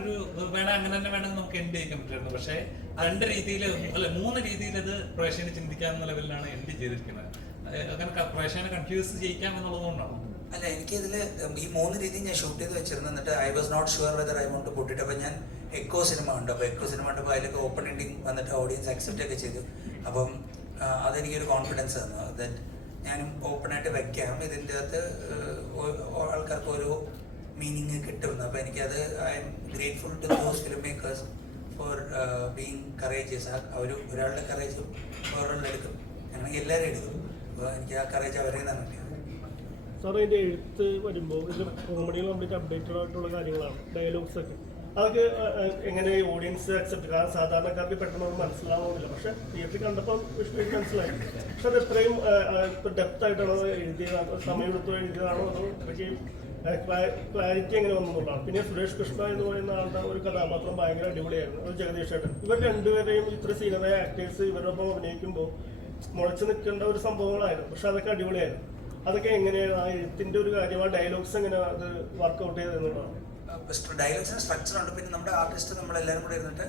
അങ്ങനെ തന്നെ വേണമെങ്കിൽ നമുക്ക് എൻഡ് ചെയ്യാൻ പറ്റുമായിരുന്നു. പക്ഷേ 2 രീതിയിൽ അല്ല 3 രീതിയിൽ ഇത് പ്രേക്ഷകന് ചിന്തിക്കാവുന്ന ലെവലിലാണ് എൻഡ് ചെയ്തിരിക്കുന്നത്. അങ്ങനെ പ്രേക്ഷകനെ കൺഫ്യൂസ് ചെയ്യിക്കാം എന്നുള്ളതുകൊണ്ടാണോ? അല്ല, എനിക്കിതിൽ ഈ 3 രീതി ഞാൻ ഷൂട്ട് ചെയ്ത് വെച്ചിരുന്നു. എന്നിട്ട് I was not sure whether I want to put it. അപ്പോൾ ഞാൻ എക്കോ സിനിമ ഉണ്ട്. അപ്പോൾ എക്കോ സിനിമ ഉണ്ടപ്പോൾ അതിലൊക്കെ ഓപ്പൺ എൻഡിങ് വന്നിട്ട് ഓഡിയൻസ് അക്സെപ്റ്റ് ഒക്കെ ചെയ്തു. അപ്പം അതെനിക്കൊരു കോൺഫിഡൻസ് തന്നു. ദാറ്റ് ഞാനും ഓപ്പണായിട്ട് വെക്കാം, ഇതിൻ്റെ അകത്ത് ആൾക്കാർക്ക് ഓരോ മീനിങ് കിട്ടുമെന്ന്. അപ്പോൾ എനിക്കത് I am grateful to those filmmakers for being courageous. ഒരാളുടെ കറേജ് വേറൊരാളുടെ എടുക്കും, അങ്ങനെ എല്ലാവരും എടുക്കും. അപ്പോൾ എനിക്ക് ആ കറേജ് അവരെ നിന്നാണ് കിട്ടിയത്. സാർ, ഇതിൻ്റെ എഴുത്ത് വരുമ്പോൾ ഇതിൽ കോമഡികൾ കംപ്ലീറ്റ് അപ്ഡേറ്റഡ് ആയിട്ടുള്ള കാര്യങ്ങളാണ്, ഡയലോഗ്സ് ഒക്കെ. അതൊക്കെ എങ്ങനെ ഓഡിയൻസ് അക്സെപ്റ്റ്, കാരണം സാധാരണക്കാർക്ക് പെട്ടെന്ന് അത് മനസ്സിലാവുന്നില്ല. പക്ഷെ തിയേറ്ററിൽ കണ്ടപ്പോൾ വിഷ്ണുവിന് മനസ്സിലായി. പക്ഷെ അത് എത്രയും ഡെപ്ത് ആയിട്ടാണോ എഴുതിയത്, സമയമെടുത്ത് എഴുതിയതാണോ അതോ അത്രയ്ക്ക് ക്ലാരിറ്റി എങ്ങനെ വന്നുള്ളതാണ്. പിന്നെ സുരേഷ് കൃഷ്ണ എന്ന് പറയുന്ന ആളുടെ ഒരു കഥാപാത്രം ഭയങ്കര അടിപൊളിയായിരുന്നു. അത് ജഗദീഷ് ഏട്ടൻ. ഇവർ രണ്ടുപേരെയും ഇത്ര സീനിയറായ ആക്ടേഴ്സ് ഇവരൊപ്പം അഭിനയിക്കുമ്പോൾ മുളച്ചു നിൽക്കേണ്ട ഒരു സംഭവങ്ങളായിരുന്നു. പക്ഷെ അതൊക്കെ അടിപൊളിയായിരുന്നു. അതൊക്കെ എങ്ങനെയാണ് ആ എഴുത്തിന്റെ ഒരു കാര്യം, ആ ഡയലോഗ്സ് എങ്ങനെ അത് വർക്ക്ഔട്ട് ചെയ്തത് എന്നുള്ളതാണ്. ഡയലോഗ്സിന് സ്ട്രക്ചർ ഉണ്ട്. പിന്നെ നമ്മുടെ ആർട്ടിസ്റ്റ് നമ്മളെല്ലാവരും കൂടെ ഇരുന്നിട്ട്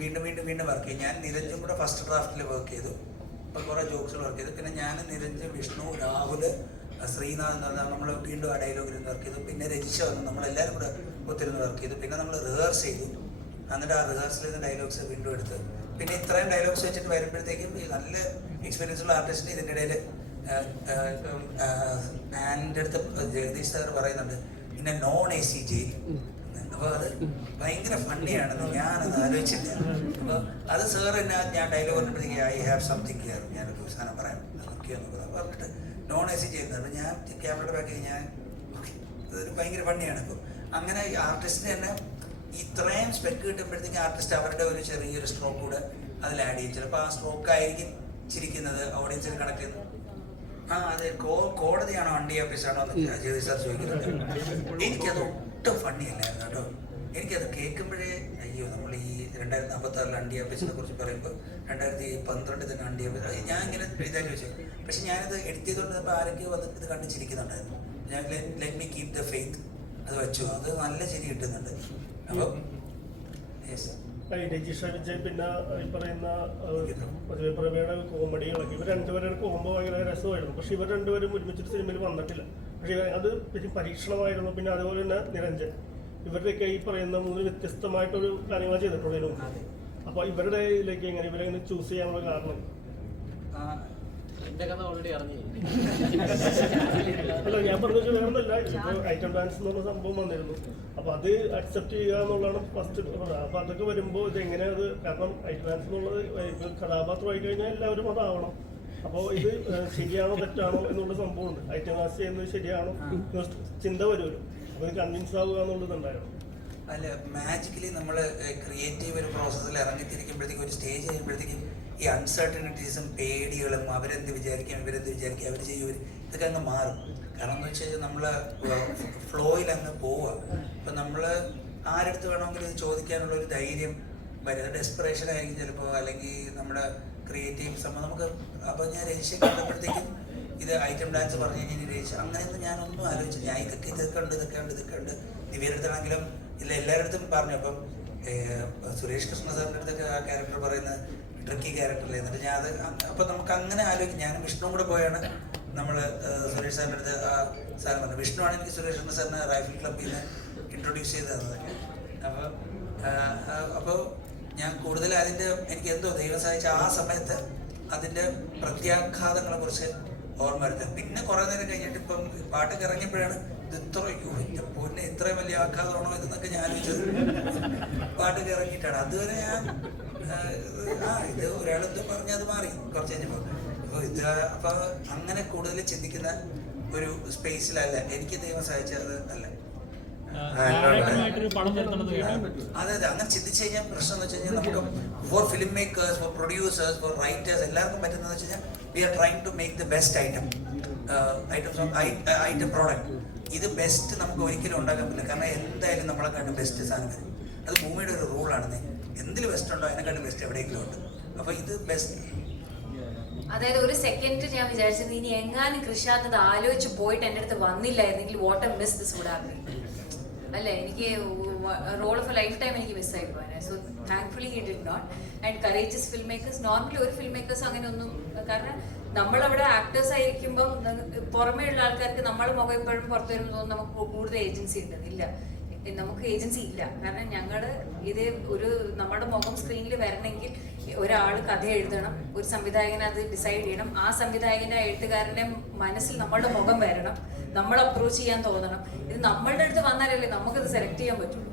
വീണ്ടും വർക്ക് ചെയ്യും. ഞാൻ നിരഞ്ജും കൂടെ ഫസ്റ്റ് ഡ്രാഫ്റ്റിൽ വർക്ക് ചെയ്തു. അപ്പോൾ കുറേ ജോക്സുകൾ വർക്ക് ചെയ്തു. പിന്നെ ഞാൻ നിരഞ്ജൻ, വിഷ്ണു, രാഹുൽ, ശ്രീനാഥ് എന്ന് പറഞ്ഞാൽ നമ്മൾ വീണ്ടും ആ ഡയലോഗിൽ നിന്ന് വർക്ക് ചെയ്തു. പിന്നെ രജിഷ വന്നു, നമ്മളെല്ലാവരും കൂടെ ഒത്തിരുന്ന് വർക്ക് ചെയ്തു. പിന്നെ നമ്മൾ റിഹേഴ്സ് ചെയ്തു. എന്നിട്ട് ആ റിഹേഴ്സൽ ചെയ്ത ഡയലോഗ്സ് വീണ്ടും എടുത്ത് പിന്നെ ഇത്രയും ഡയലോഗ്സ് വെച്ചിട്ട് വരുമ്പോഴത്തേക്കും ഈ നല്ല എക്സ്പീരിയൻസ് ഉള്ള ആർട്ടിസ്റ്റിന് ഇതിൻ്റെ ഇടയിൽ എൻ്റെ അടുത്ത് ജഗദീഷ് സാർ പറയുന്നുണ്ട് പിന്നെ നോൺ AC ജയിൽ. അപ്പോൾ അത് ഭയങ്കര ഫണ്ണിയാണെന്ന് ഞാനത് ആലോചിച്ചില്ല. അപ്പോൾ അത് സാർ എന്നെ ഞാൻ ഡയലോഗ് പറഞ്ഞപ്പോഴത്തേക്ക് ഐ ഹാവ് സംതിങ് ഹിയർ, ഞാനൊരു സാധനം പറയാം പറഞ്ഞിട്ട് നോൺ AC ചെയ്യുന്നത്. ഞാൻ ക്യാമറയുടെ ബാക്കി ഞാൻ അതൊരു ഭയങ്കര ഫണ്ണിയാണ്. അപ്പോൾ അങ്ങനെ ഈ ആർട്ടിസ്റ്റിന് തന്നെ ഇത്രയും സ്പെക്ക് കിട്ടുമ്പോഴത്തേക്ക് ആർട്ടിസ്റ്റ് അവരുടെ ഒരു ചെറിയൊരു സ്ട്രോക്ക് കൂടെ അതിൽ ആഡ് ചെയ്യും. ചിലപ്പോൾ ആ സ്ട്രോക്ക് ആയിരിക്കും ചിരിക്കുന്നത്, ഓഡിയൻസിന് കണക്ട് ചെയ്യുന്നത്. അതെ, കോടതിയാണോ അണ്ടി ഓഫീസാണോ എന്ന് ജഗദീഷ് സാർ ചോദിക്കുന്നുണ്ട്. എനിക്കത് ഒട്ടും ഫണ്ണി അല്ലായിരുന്നു കേട്ടോ. എനിക്കത് കേൾക്കുമ്പോഴേ അയ്യോ, നമ്മൾ ഈ 2046 അണ്ടി ഓഫീസിനെ കുറിച്ച് പറയുമ്പോൾ 2012 തന്നെ അണ്ടി ഓഫീസ് ഞാൻ ഇങ്ങനെ ഇതായിട്ട് വെച്ചത്. പക്ഷെ ഞാനിത് എഡിറ്റ് ചെയ്തുകൊണ്ടിരുന്നപ്പോൾ ആരൊക്കെയോ വന്ന് ഇത് കണ്ട് ചിരിക്കുന്നുണ്ടായിരുന്നു. ഞാൻ let me keep the faith അത് വെച്ചു. അത് നല്ല ചിരി കിട്ടുന്നുണ്ട്. അപ്പം രജിഷ വിജയ് പിന്നെ ഈ പറയുന്ന പ്രഭയുടെ കോമഡികളൊക്കെ ഇവർ രണ്ടുപേരുടെ കോമ്പോ ഭയങ്കര രസമായിരുന്നു. പക്ഷെ ഇവർ രണ്ടുപേരും ഒരുമിച്ചൊരു സിനിമയിൽ വന്നിട്ടില്ല. പക്ഷെ അത് പരീക്ഷണമായിരുന്നു. പിന്നെ അതുപോലെ തന്നെ നിരഞ്ജൻ, ഇവരുടെയൊക്കെ ഈ പറയുന്ന 3 വ്യത്യസ്തമായിട്ടൊരു കാര്യങ്ങൾ ചെയ്തിട്ടുള്ളതിനു. അപ്പോൾ ഇവരുടെ ഇതിലേക്ക് എങ്ങനെ ഇവരെങ്ങനെ ചൂസ് ചെയ്യാനുള്ള കാരണം? എന്റെ കഥ ഓൾറെഡി അറിഞ്ഞു. അല്ല, ഞാൻ പറഞ്ഞത് വേറൊന്നല്ല. ഇപ്പോൾ ഐറ്റം ഡാൻസ് എന്ന് പറഞ്ഞ സംഭവം വന്നിരുന്നു. അപ്പൊ അത് അക്സെപ്റ്റ് ചെയ്യുക എന്നുള്ളതാണ് ഫസ്റ്റ്. അപ്പൊ അതൊക്കെ വരുമ്പോൾ ഇത് എങ്ങനെ അത്, കാരണം ഐറ്റം ഡാൻസ് എന്നുള്ളത് കഥാപാത്രമായി കഴിഞ്ഞാൽ എല്ലാവരും അതാവണം. അപ്പോൾ ഇത് ശരിയാണോ തെറ്റാണോ എന്നുള്ള സംഭവമുണ്ട്. ഐറ്റം ഡാൻസ് ചെയ്യുന്നത് ശരിയാണോ ചിന്ത വരുമല്ലോ. അപ്പോൾ ഇത് കൺവിൻസ് ആവുക എന്നുള്ളതുണ്ടായിരുന്നു. അല്ല, മാജിക്കലി നമ്മൾ ക്രിയേറ്റീവ് ഒരു പ്രോസസ്സിൽ ഇറങ്ങിത്തിരിക്കുമ്പോഴത്തേക്കും ഒരു സ്റ്റേജ് കഴിയുമ്പോഴത്തേക്കും ഈ അൺസർട്ടനിറ്റീസും പേടികളും അവരെന്ത് വിചാരിക്കും ഇവരെന്ത് വിചാരിക്കും അവർ ചെയ്യും ഇതൊക്കെ അങ്ങ് മാറും. കാരണം എന്ന് വെച്ച് കഴിഞ്ഞാൽ നമ്മൾ ഫ്ലോയിൽ അങ്ങ് പോവുക. ഇപ്പം നമ്മൾ ആരെടുത്ത് വേണമെങ്കിലും ഇത് ചോദിക്കാനുള്ള ഒരു ധൈര്യം വരും. ഡെസ്പിറേഷൻ ആയിരിക്കും ചിലപ്പോൾ, അല്ലെങ്കിൽ നമ്മുടെ ക്രിയേറ്റീവ് സംഭവം നമുക്ക്. അപ്പോൾ ഞാൻ രജിസ്റ്റർ കണ്ടപ്പോഴത്തേക്കും ഇത് ഐറ്റം ഡാൻസ് പറഞ്ഞു കഴിഞ്ഞാൽ രജിസ്റ്റർ അങ്ങനെയൊന്നും ഞാനൊന്നും ആലോചിച്ചു. ഞാൻ ഇതൊക്കെ ഉണ്ട് ദിവ്യടുത്താണെങ്കിലും ഇല്ല എല്ലാവരുടെ അടുത്തും പറഞ്ഞു. അപ്പം സുരേഷ് കൃഷ്ണ സാറിൻ്റെ അടുത്തൊക്കെ ആ ക്യാരക്ടർ പറയുന്നത് ട്രിക്കി ക്യാരക്ടറിൽ എന്നിട്ട് ഞാൻ അത് അപ്പം നമുക്ക് അങ്ങനെ ആലോചിക്കും. ഞാനും വിഷ്ണുവും കൂടെ പോയാണ് നമ്മൾ സുരേഷ് സാറിൻ്റെ അടുത്ത് ആ സാർ പറഞ്ഞു. വിഷ്ണുവാണ് എനിക്ക് സുരേഷ് കൃഷ്ണ സാറിന് റൈഫിൾ ക്ലബ്ബിൽ നിന്ന് ഇൻട്രൊഡ്യൂസ് ചെയ്ത് തന്നതൊക്കെ. അപ്പോൾ ഞാൻ കൂടുതൽ അതിൻ്റെ എനിക്ക് എന്തോ ദൈവം സഹായിച്ച ആ സമയത്ത് അതിൻ്റെ പ്രത്യാഘാതങ്ങളെ കുറിച്ച് ഓർമ്മ വരുന്നത്. പിന്നെ കുറേ നേരം കഴിഞ്ഞിട്ട് ഇപ്പം പാട്ടൊക്കെ ഇറങ്ങിയപ്പോഴാണ് പൊന്നെ ഇത്രയും വലിയ ആഘാതമാണോ ഇതെന്നൊക്കെ ഞാൻ ആലോചിച്ചത്. പാട്ടൊക്കെ ഇറങ്ങിയിട്ടാണ്. അതുവരെ ഞാൻ ഇത് ഒരാളെന്ത് പറഞ്ഞ് അത് മാറി കുറച്ച് കഴിഞ്ഞപ്പോൾ. അപ്പോൾ ഇത് അപ്പോൾ അങ്ങനെ കൂടുതൽ ചിന്തിക്കുന്ന ഒരു സ്പേസിലല്ല എനിക്ക് ദൈവം സഹായിച്ചത് അല്ല. അതെ, അങ്ങനെ ചിന്തിച്ചു കഴിഞ്ഞാൽ പ്രശ്നം എന്ന് വെച്ച് കഴിഞ്ഞാൽ നമുക്ക് for filmmakers, for producers, for writers എല്ലാവർക്കും പറ്റുന്നതെന്ന് വെച്ച് കഴിഞ്ഞാൽ we are trying to make the best item product. ഇത് ബെസ്റ്റ് നമുക്ക് ഒരിക്കലും ഉണ്ടാക്കാൻ പറ്റില്ല. കാരണം എന്തായാലും നമ്മളെക്കാട്ടും ബെസ്റ്റ് സാധനം വരും. അത് ഭൂമിയുടെ ഒരു റൂളാണ്. എന്തിൽ ബെസ്റ്റ് ഉണ്ടോ അതിനെക്കാട്ടും ബെസ്റ്റ് എവിടെയെങ്കിലും ഉണ്ട്. അപ്പോൾ ഇത് ബെസ്റ്റ്. അതായത് ഒരു സെക്കൻഡ് ഞാൻ വിചാരിച്ചത് ഇനി എങ്ങാനും കൃഷാന്തത് ആലോചിച്ച് പോയിട്ട് എൻ്റെ അടുത്ത് വന്നില്ലായിരുന്നെങ്കിൽ what a miss this would have been. അല്ല, എനിക്ക് role of a life time എനിക്ക് മിസ്സായി പോകാൻ. So thankfully he did not. And courageous film makers, normally ഒരു ഫിലിം മേക്കേഴ്സ് അങ്ങനെ ഒന്നും, കാരണം നമ്മളവിടെ ആക്ടേഴ്സ് ആയിരിക്കുമ്പം പുറമേ ഉള്ള ആൾക്കാർക്ക് നമ്മുടെ മുഖം എപ്പോഴും പുറത്തു വരുമ്പോൾ തോന്നുന്നു നമുക്ക് കൂടുതൽ ഏജൻസി ഉണ്ട്. ഇല്ല, നമുക്ക് ഏജൻസി ഇല്ല. കാരണം ഞങ്ങൾ ഇത് ഒരു നമ്മുടെ മുഖം സ്ക്രീനിൽ വരണമെങ്കിൽ ഒരാൾ കഥ എഴുതണം, ഒരു സംവിധായകൻ അത് ഡിസൈഡ് ചെയ്യണം, ആ സംവിധായകൻ്റെ എഴുത്തുകാരൻ്റെ മനസ്സിൽ നമ്മളുടെ മുഖം വരണം, നമ്മൾ അപ്രോച്ച് ചെയ്യാൻ തോന്നണം. ഇത് നമ്മളുടെ അടുത്ത് വന്നാലല്ലേ നമുക്കത് സെലക്ട് ചെയ്യാൻ പറ്റുള്ളൂ.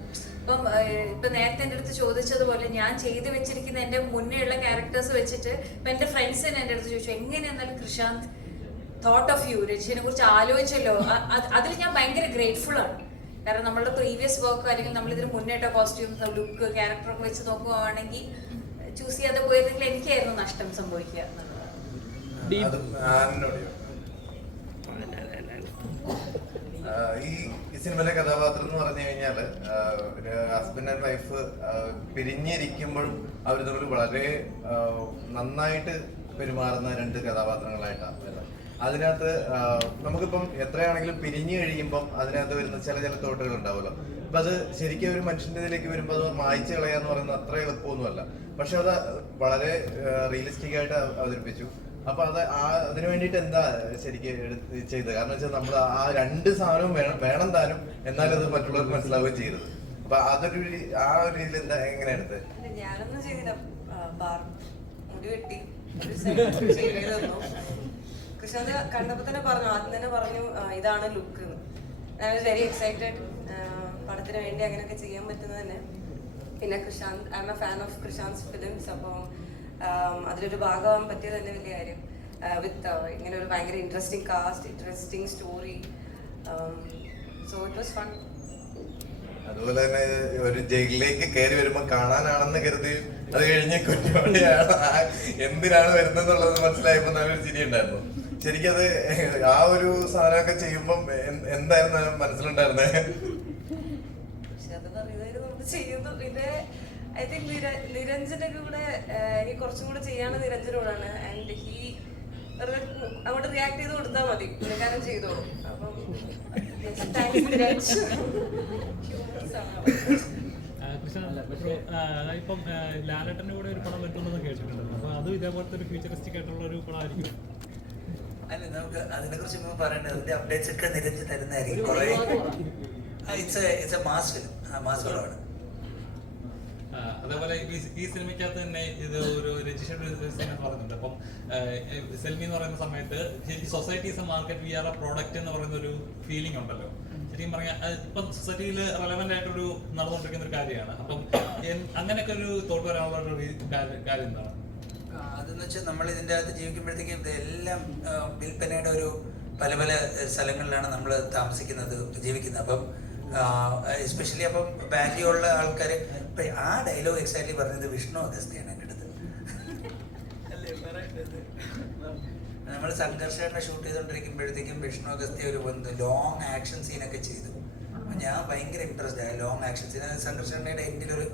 ഇപ്പം നേരത്തെ എൻ്റെ അടുത്ത് ചോദിച്ചതുപോലെ ഞാൻ ചെയ്ത് വെച്ചിരിക്കുന്ന എൻ്റെ മുന്നേ ഉള്ള ക്യാരക്ടേഴ്സ് വെച്ചിട്ട് ഇപ്പം എൻ്റെ ഫ്രണ്ട്സ് തന്നെ എൻ്റെ അടുത്ത് ചോദിച്ചു എങ്ങനെയെന്നാലും കൃഷാന്ത് തോട്ട് ഓഫ് യു, രജിനെ കുറിച്ച് ആലോചിച്ചല്ലോ. അതിൽ ഞാൻ ഭയങ്കര ഗ്രേറ്റ്ഫുൾ ആണ്. കാരണം നമ്മളുടെ പ്രീവിയസ് വർക്ക് അല്ലെങ്കിൽ നമ്മൾ ഇതിന് മുന്നേറ്റ കോസ്റ്റ്യൂംസ് ലുക്ക് ക്യാരക്ടറൊക്കെ വെച്ച് നോക്കുവാണെങ്കിൽ ചൂസ് ചെയ്യാതെ പോയിരുന്നെങ്കിൽ എനിക്കായിരുന്നു നഷ്ടം സംഭവിക്കുക ഈ സിനിമയിലെ കഥാപാത്രം എന്ന് പറഞ്ഞു കഴിഞ്ഞാല് ഒരു ഹസ്ബൻഡ് ആൻഡ് വൈഫ് പിരിഞ്ഞിരിക്കുമ്പോഴും അവർ തമ്മിൽ വളരെ നന്നായിട്ട് പെരുമാറുന്ന രണ്ട് കഥാപാത്രങ്ങളായിട്ടാണ് വരുന്നത്. അതിനകത്ത് നമുക്കിപ്പം എത്രയാണെങ്കിലും പിരിഞ്ഞു കഴിയുമ്പം അതിനകത്ത് വരുന്ന ചില തോട്ടുകൾ ഉണ്ടാവുമല്ലോ. അപ്പൊ അത് ശരിക്കും ഒരു മനുഷ്യന്റെ ഇതിലേക്ക് വരുമ്പോൾ അത് മായ്ച്ചു കളയാന്ന് പറയുന്നത് അത്ര എളുപ്പമൊന്നുമല്ല. പക്ഷെ അത് വളരെ റിയലിസ്റ്റിക് ആയിട്ട് അവതരിപ്പിച്ചു. അപ്പൊ അതിനു വേണ്ടിയിട്ട് എന്താ ശരിക്കും ചെയ്തത്? കാരണം വെച്ചാൽ നമ്മൾ ആ രണ്ട് സാധനവും വേണം താനും, എന്നാലും അത് മറ്റുള്ളവർക്ക് മനസ്സിലാവുകയും ചെയ്തത്. അപ്പൊ അതൊരു ആ ഒരു രീതിയിൽ എന്താ എങ്ങനെ എടുത്തത്? ഞാനൊന്നും ചെയ്തില്ല. മുടി വെട്ടി കൃഷ്ണത് കണ്ടപ്പോ തന്നെ പറഞ്ഞു, ആദ്യം തന്നെ പറഞ്ഞു ഇതാണ് look. I was very excited. പടത്തിന് വേണ്ടി അങ്ങനെയൊക്കെ ചെയ്യാൻ പറ്റുന്നത് തന്നെ. പിന്നെ Krishand, I am a fan of Krishand's films. അപ്പം അതിലൊരു ഭാഗമാകാൻ പറ്റിയത് തന്നെ വലിയ കാര്യം. വിത്ത് ഇങ്ങനെ ഒരു ഭയങ്കര interesting cast, interesting story. So it was fun. അതുപോലെ തന്നെ ഒരു ജയിലിലേക്ക് കയറി വരുമ്പോ കാണാനാണെന്ന് കരുതി അത് കഴിഞ്ഞ് കുറ്റവാളിയാണ് എന്തിനാണ് വരുന്നതെന്നുള്ളത് മനസ്സിലായപ്പോ നല്ലൊരു ചിരി ഉണ്ടായിരുന്നു. ശരിക്കും അത് ആ ഒരു സാധനമൊക്കെ ചെയ്യുമ്പം എന്തായിരുന്നു മനസ്സിലുണ്ടായിരുന്നത്? പക്ഷെ അത് പറയുന്നതായിരുന്നു ചെയ്യുന്നു. പിന്നെ ഐ തിങ്ക് നിരഞ്ജന്റെ കൂടെ എനിക്ക് കുറച്ചും കൂടെ ചെയ്യാണ് നിരഞ്ജനോടാണ്. ആൻഡ് അങ്ങോട്ട് റിയാക്ട് ചെയ്ത് കൊടുത്താൽ മതി, പുള്ളിക്കാരൻ ചെയ്തോളൂ. അപ്പം ഇപ്പം ലാലേട്ടന്റെ കൂടെ ഒരു പടം പറ്റുമെന്ന് കേട്ടിട്ടുണ്ട്. അപ്പൊ അതും ഇതേപോലത്തെ ഒരു ഫ്യൂച്ചറിസ്റ്റിക് ആയിട്ടുള്ള ഒരു പടമായിരിക്കും. അല്ല, നമുക്ക് അതിനെ കുറിച്ച് ഇപ്പോൾ പറയേണ്ടത് അതിന്റെ അപ്ഡേറ്റ്സ് ഒക്കെ നിരത്തി തരുന്നതായിരിക്കും. കുറെ it's A mass film, mass പടമാണ്. അതേപോലെ ഈ സിനിമയ്ക്കകത്ത് തന്നെ ഇത് ഒരു രജിസ്റ്റേർഡ് സിനിമ പറഞ്ഞിട്ടുണ്ട്. അപ്പം സെൽമി എന്ന് പറയുന്ന സമയത്ത് society is a market, we are a product എന്ന് പറയുന്ന ഒരു ഫീലിംഗ് ഉണ്ടല്ലോ. ശരിക്കും പറഞ്ഞാൽ ഇപ്പം സൊസൈറ്റിയിൽ റെലവെന്റ് ആയിട്ടൊരു നടന്നുകൊണ്ടിരിക്കുന്ന ഒരു കാര്യമാണ്. അപ്പം അങ്ങനെയൊക്കെ ഒരു തോട്ട് വരാനുള്ള ഒരു കാര്യം എന്താണ്? അതെന്ന് വെച്ചാൽ നമ്മൾ ഇതിൻ്റെ അകത്ത് ജീവിക്കുമ്പോഴത്തേക്കും ഇതെല്ലാം വിൽപ്പനയുടെ ഒരു പല പല സ്ഥലങ്ങളിലാണ് നമ്മൾ താമസിക്കുന്നത്, ജീവിക്കുന്നത്. അപ്പം എസ്പെഷ്യലി അപ്പം വാല്യൂ ഉള്ള ആൾക്കാർ ആ ഡയലോഗ് എക്സാക്ട്ലി പറഞ്ഞത് വിഷ്ണു അഗസ്തിയാണ് എൻ്റെ അടുത്ത്. നമ്മൾ സംഘർഷേട്ടനെ ഷൂട്ട് ചെയ്തുകൊണ്ടിരിക്കുമ്പോഴത്തേക്കും വിഷ്ണു അഗസ്തി ഒരു ലോങ് ആക്ഷൻ സീനൊക്കെ ചെയ്തു. അപ്പം ഞാൻ ഭയങ്കര ഇൻട്രസ്റ്റ് ആയി ലോങ് ആക്ഷൻ സീൻ. സംഘർഷേട്ടയുടെ എൻഡിലൊരു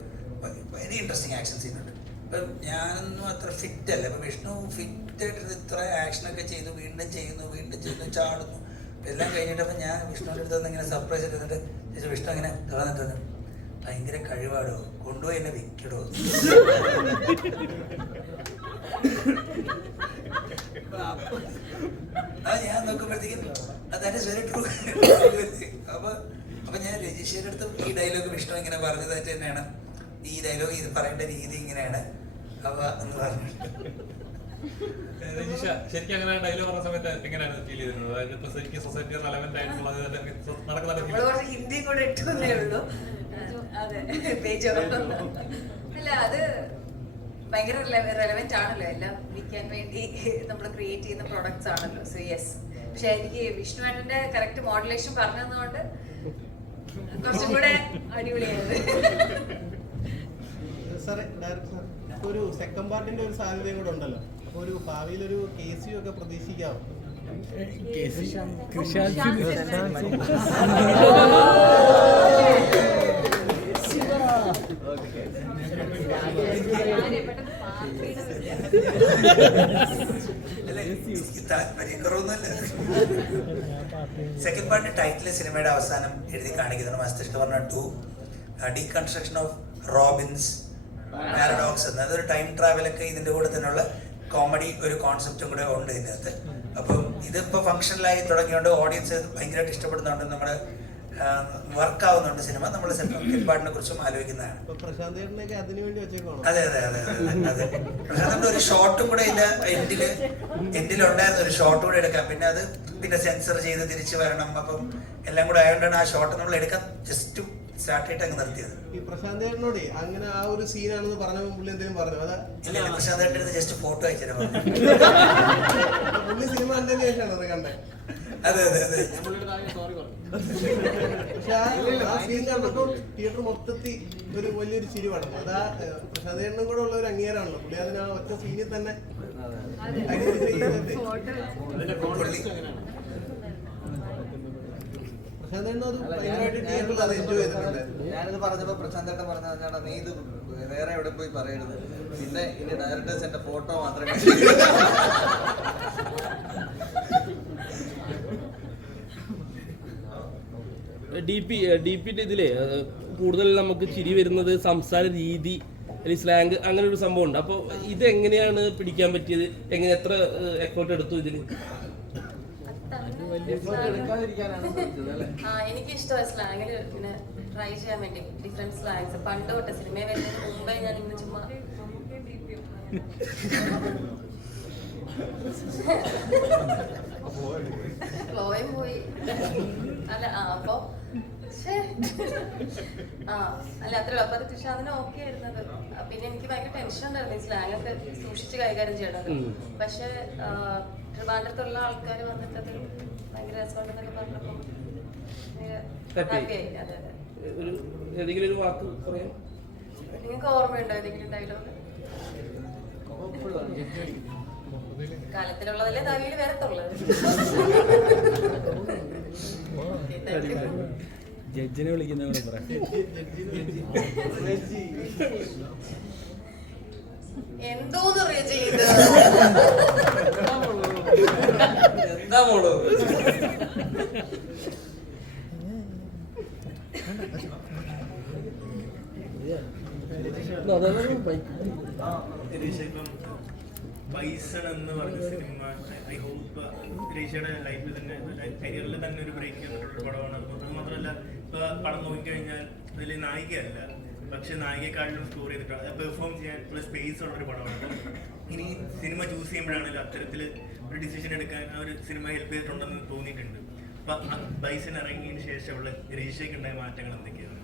വെരി ഇൻട്രസ്റ്റിംഗ് ആക്ഷൻ സീനുണ്ട്. അപ്പം ഞാനൊന്നും അത്ര ഫിറ്റ് അല്ല. അപ്പം വിഷ്ണു ഫിറ്റായിട്ട് ഇത്ര ആക്ഷനൊക്കെ ചെയ്തു, വീണ്ടും ചെയ്യുന്നു, ചാടുന്നു. എല്ലാം കഴിഞ്ഞിട്ടപ്പോൾ ഞാൻ വിഷ്ണുവിൻ്റെ അടുത്ത് ഇങ്ങനെ സർപ്രൈസ് എടുത്തിട്ട് ചേച്ചി വിഷ്ണു ഇങ്ങനെ തുറന്നിട്ടുണ്ട്, ഭയങ്കര കഴിവാടോ, കൊണ്ടുപോയി എന്നെ വിൽക്കടോ. ഞാൻ നോക്കുമ്പോഴത്തേക്കും ദാറ്റ് ഈസ് വെരി ട്രൂ. അപ്പൊ ഞാൻ രജിഷയുടെ അടുത്തും ഈ ഡയലോഗ് വിഷ്ണു ഇങ്ങനെ പറഞ്ഞതായിട്ട് തന്നെയാണ്, ഈ ഡയലോഗ് ഇത് പറയേണ്ട രീതി ഇങ്ങനെയാണ് അപ്പൊ എന്ന് പറഞ്ഞു. രജിഷ ശരിക്കും അങ്ങനെ ഡയലോഗ് പറഞ്ഞ സമയത്ത് എങ്ങനെയാണ് ഫീൽ ചെയ്തിരുന്നത്? അതായത് ശരിക്കും സൊസൈറ്റി റെലവെന്റ് ആയിട്ടുള്ളത് നടക്കുന്ന ഹിന്ദി കൂടെ ഇട്ടേ ഉള്ളൂ. അതെ, അല്ല, അത് ഭയങ്കര റെലവെന്റ് ആണല്ലോ. എല്ലാം വിൽക്കാൻ വേണ്ടി നമ്മൾ ക്രിയേറ്റ് ചെയ്യുന്ന പ്രോഡക്ട്സ് ആണല്ലോ. So yes. പക്ഷെ എനിക്ക് വിഷ്ണുവേട്ടന്റെ കറക്റ്റ് മോഡുലേഷൻ പറഞ്ഞതുകൊണ്ട് കുറച്ചും കൂടെ അടിപൊളിയായത്. സാറേ, ഡയറക്ടർ ഒരു സെക്കൻഡ് പാർട്ടിന്റെ ഒരു സാധ്യതയും കൂടെ ഉണ്ടല്ലോ. അപ്പൊ ഒരു ഭാവിയിൽ ഒരു KCU ഒക്കെ പ്രതീക്ഷിക്കാമോ? താല്പര്യക്കുറവൊന്നുമല്ല. സെക്കൻഡ് പാർട്ട് ടൈറ്റിൽ സിനിമയുടെ അവസാനം എഴുതി കാണിക്കുന്നത് മസ്തിഷ്കവർണ്ണ 2 ഡീകൺസ്ട്രക്ഷൻ ഓഫ് റോബിൻസ് പാരഡോക്സ് എന്ന്. അതൊരു ടൈം ട്രാവലൊക്കെ ഇതിൻ്റെ കൂടെ തന്നെയുള്ള കോമഡി ഒരു കോൺസെപ്റ്റും കൂടെ ഉണ്ട് ഇതിൻ്റെ അകത്ത്. അപ്പം ഇതിപ്പോൾ ഫങ്ഷണലായി തുടങ്ങിയോണ്ട് ഓഡിയൻസ് ഭയങ്കരമായിട്ട് ഇഷ്ടപ്പെടുന്നുണ്ട്. നമ്മുടെ വർക്ക് ആവുന്നുണ്ട് സിനിമ. നമ്മൾ സെക്കൻഡ് പാർട്ടിനെ കുറിച്ചും ആലോചിക്കുന്നതാണ്. അതെ അതെ അതെ അതെ. പ്രശാന്തിന്റെ ഒരു ഷോട്ടും കൂടെ ഇതിന്റെ എൻഡിലുണ്ടായിരുന്ന ഒരു ഷോട്ട് കൂടെ എടുക്കാം. പിന്നെ സെൻസർ ചെയ്ത് തിരിച്ചു വരണം. അപ്പം എല്ലാം കൂടെ ആയതുകൊണ്ടാണ് ആ ഷോട്ട് നമ്മൾ എടുക്കാൻ ജസ്റ്റ് സ്റ്റാർട്ട് ചെയ്തിട്ട് അങ്ങ് നിർത്തിയത്. ഈ പ്രശാന്ത് ചേട്ടനോട് അങ്ങനെ ആ ഒരു സീനാണെന്ന് പറഞ്ഞപ്പോൾ പുള്ളി എന്തെങ്കിലും പറഞ്ഞു? അതാ ഇല്ല പ്രശാന്ത് ചേട്ടൻ്റെ ജസ്റ്റ് ഫോട്ടോ അയച്ചു പുള്ളി സിനിമ കണ്ടതിന് ശേഷമാണ് അത് കണ്ടത്. അതെ അതെ അതെ. പക്ഷെ ആ സീൻ കണ്ടപ്പോൾ തിയേറ്റർ മൊത്തത്തിൽ ഒരു വലിയൊരു ചിരി പടന്നു. അതാ പ്രശാന്ത് ചേട്ടനും കൂടെ ഉള്ള ഒരു അംഗീകാരമാണല്ലോ പുള്ളി അതിന് ആ ഒറ്റ സീനിൽ തന്നെ ഞാനിത് പറഞ്ഞപ്പോ പ്രശാന്ത് ചേട്ടൻ പറഞ്ഞ നീ ഇത് വേറെ എവിടെ പോയി പറയരുത്, പിന്നെ ഇനി ഡയറക്ടേഴ്സ് എന്റെ ഫോട്ടോ മാത്രമേ DP-ന്റെ ഇതിലെ കൂടുതൽ നമുക്ക് ചിരി വരുന്നത് സംസാര രീതി അല്ലെങ്കിൽ സ്ലാങ് അങ്ങനെ ഒരു സംഭവം ഉണ്ട്. അപ്പോൾ ഇത് എങ്ങനെയാണ് പിടിക്കാൻ പറ്റിയത്? എങ്ങനെ എത്ര എഫേർട്ട് എടുത്തു ഇതിന്? എനിക്ക് ഇഷ്ടമായി സ്ലാങ്ങില് പിന്നെ ട്രൈ ചെയ്യാൻ വേണ്ടി ഡിഫറെന്റ് സ്ലാങ്സ് പണ്ട് തൊട്ട് സിനിമയിൽ വരുന്നതിന് മുമ്പേ ഞാൻ ഇന്ന് ചുമ്മാ ഫ്ലോയും പോയി അല്ല അപ്പൊ അല്ല അത്രേ അപ്പൊ അത് തുഷാദിന് ഓക്കെ ആയിരുന്നത്. പിന്നെ എനിക്ക് ഭയങ്കര ടെൻഷൻ ഉണ്ടായിരുന്നു ഈ സ്ലാങ് ഒക്കെ സൂക്ഷിച്ച് കൈകാര്യം ചെയ്യണത്. പക്ഷെ ട്രിവാൻഡ്രത്തുള്ള ആൾക്കാർ വന്നിട്ട് അത് ഭയങ്കര രസമുണ്ടെന്നൊക്കെ പറഞ്ഞപ്പോ ഹാപ്പിയായി. അതെ അതെ. ഏതെങ്കിലും ഒരു വാക്ക് പറയാം? നിങ്ങൾക്ക് ഓർമ്മയുണ്ടോ ഏതെങ്കിലും ഡയലോഗ്? കാലത്തിലുള്ളതല്ലേ തവിയിൽ വരത്തുള്ളത്. ജഡ്ജിനെ വിളിക്കുന്ന എന്തോന്ന് ചെയ്ത് എന്താ മോളോ ബൈസൺ എന്ന് പറഞ്ഞ സിനിമ ഐ ഹോപ്പ് രേഷയുടെ ലൈഫിൽ തന്നെ കരിയറിൽ തന്നെ ഒരു ബ്രേക്ക് ചെയ്തിട്ടുള്ള പടമാണ്. അത് മാത്രമല്ല ഇപ്പൊ പടം നോക്കിക്കഴിഞ്ഞാൽ അതിൽ നായികയല്ല, പക്ഷെ നായികയെക്കാളിലും സ്കോർ ചെയ്തിട്ടാണ് പെർഫോം ചെയ്യാൻ ഉള്ള സ്പേസ് ഉള്ള ഒരു പടമാണ്. ഇനി സിനിമ ചൂസ് ചെയ്യുമ്പോഴാണെങ്കിലും അത്തരത്തിൽ ഒരു ഡിസിഷൻ എടുക്കാൻ ആ ഒരു സിനിമ ഹെൽപ്പ് ചെയ്തിട്ടുണ്ടെന്ന് തോന്നിയിട്ടുണ്ട്. അപ്പൊ ബൈസൺ ഇറങ്ങിയതിന് ശേഷമുള്ള രേഷയ്ക്ക് ഉണ്ടായ മാറ്റങ്ങൾ എന്തൊക്കെയാണ്?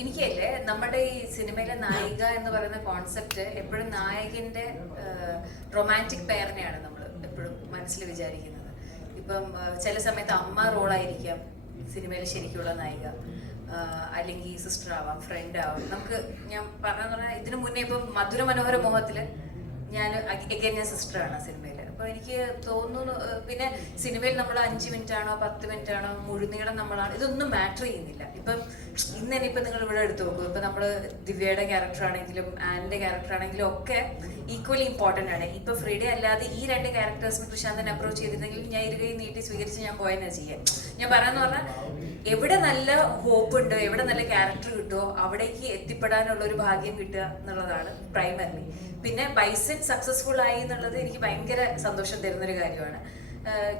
എനിക്കല്ലേ നമ്മുടെ ഈ സിനിമയിലെ നായിക എന്ന് പറയുന്ന കോൺസെപ്റ്റ് എപ്പോഴും നായകന്റെ റൊമാൻറ്റിക് പെയറിനെയാണ് നമ്മൾ എപ്പോഴും മനസ്സിൽ വിചാരിക്കുന്നത്. ഇപ്പം ചില സമയത്ത് അമ്മ റോളായിരിക്കാം സിനിമയിൽ ശരിക്കുള്ള നായിക, അല്ലെങ്കിൽ സിസ്റ്റർ ആവാം, ഫ്രണ്ട് ആവാം. നമുക്ക് ഞാൻ പറഞ്ഞെന്ന് പറഞ്ഞാൽ ഇതിനു മുന്നേ ഇപ്പം മധുര മനോഹര മോഹത്തില് ഞാൻ സിസ്റ്ററാണ് സിനിമയിൽ. അപ്പോൾ എനിക്ക് തോന്നുന്നു പിന്നെ സിനിമയിൽ നമ്മൾ 5 മിനിറ്റ് ആണോ 10 മിനിറ്റ് ആണോ മുഴുനീളം നമ്മളാണ് ഇതൊന്നും മാറ്റർ ചെയ്യുന്നില്ല. ഇപ്പം ഇന്ന് തന്നെ ഇപ്പം നിങ്ങൾ ഇവിടെ എടുത്തു നോക്കും, ഇപ്പം നമ്മൾ ദിവ്യയുടെ ക്യാരക്ടർ ആണെങ്കിലും ആനിന്റെ ക്യാരക്ടർ ആണെങ്കിലും ഒക്കെ ഈക്വലി ഇമ്പോർട്ടൻ്റ് ആണ്. ഇപ്പം ഫ്രീഡേ അല്ലാതെ ഈ 2 ക്യാരക്ടേഴ്സിന് പ്രശാന്തനെ അപ്രോച്ച് ചെയ്തിരുന്നെങ്കിൽ ഞാൻ ഇരുകൈ നീട്ടി സ്വീകരിച്ച് ഞാൻ പോയെന്നാ ചെയ്യാൻ. ഞാൻ പറയാന്ന് പറഞ്ഞാൽ എവിടെ നല്ല ഹോപ്പ് ഉണ്ട്, എവിടെ നല്ല ക്യാരക്ടർ കിട്ടുമോ അവിടേക്ക് എത്തിപ്പെടാനുള്ള ഒരു ഭാഗ്യം കിട്ടുക എന്നുള്ളതാണ് പ്രൈമറിലി. പിന്നെ ബൈസൺ സക്സസ്ഫുൾ ആയി എന്നുള്ളത് എനിക്ക് ഭയങ്കര സന്തോഷം തരുന്നൊരു കാര്യമാണ്.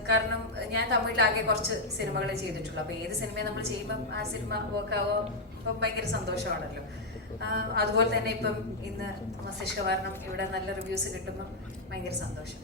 കാരണം ഞാൻ തമിഴിലാകെ കുറച്ച് സിനിമകളെ ചെയ്തിട്ടുള്ളൂ. അപ്പോൾ ഏത് സിനിമ നമ്മൾ ചെയ്യുമ്പം ആ സിനിമ വർക്കാവോ ഇപ്പം ഭയങ്കര സന്തോഷമാണല്ലോ. അതുപോലെ തന്നെ ഇപ്പം ഇന്ന് മസ്തിഷ്ക കാരണം ഇവിടെ നല്ല റിവ്യൂസ് കിട്ടുമ്പോൾ ഭയങ്കര സന്തോഷം.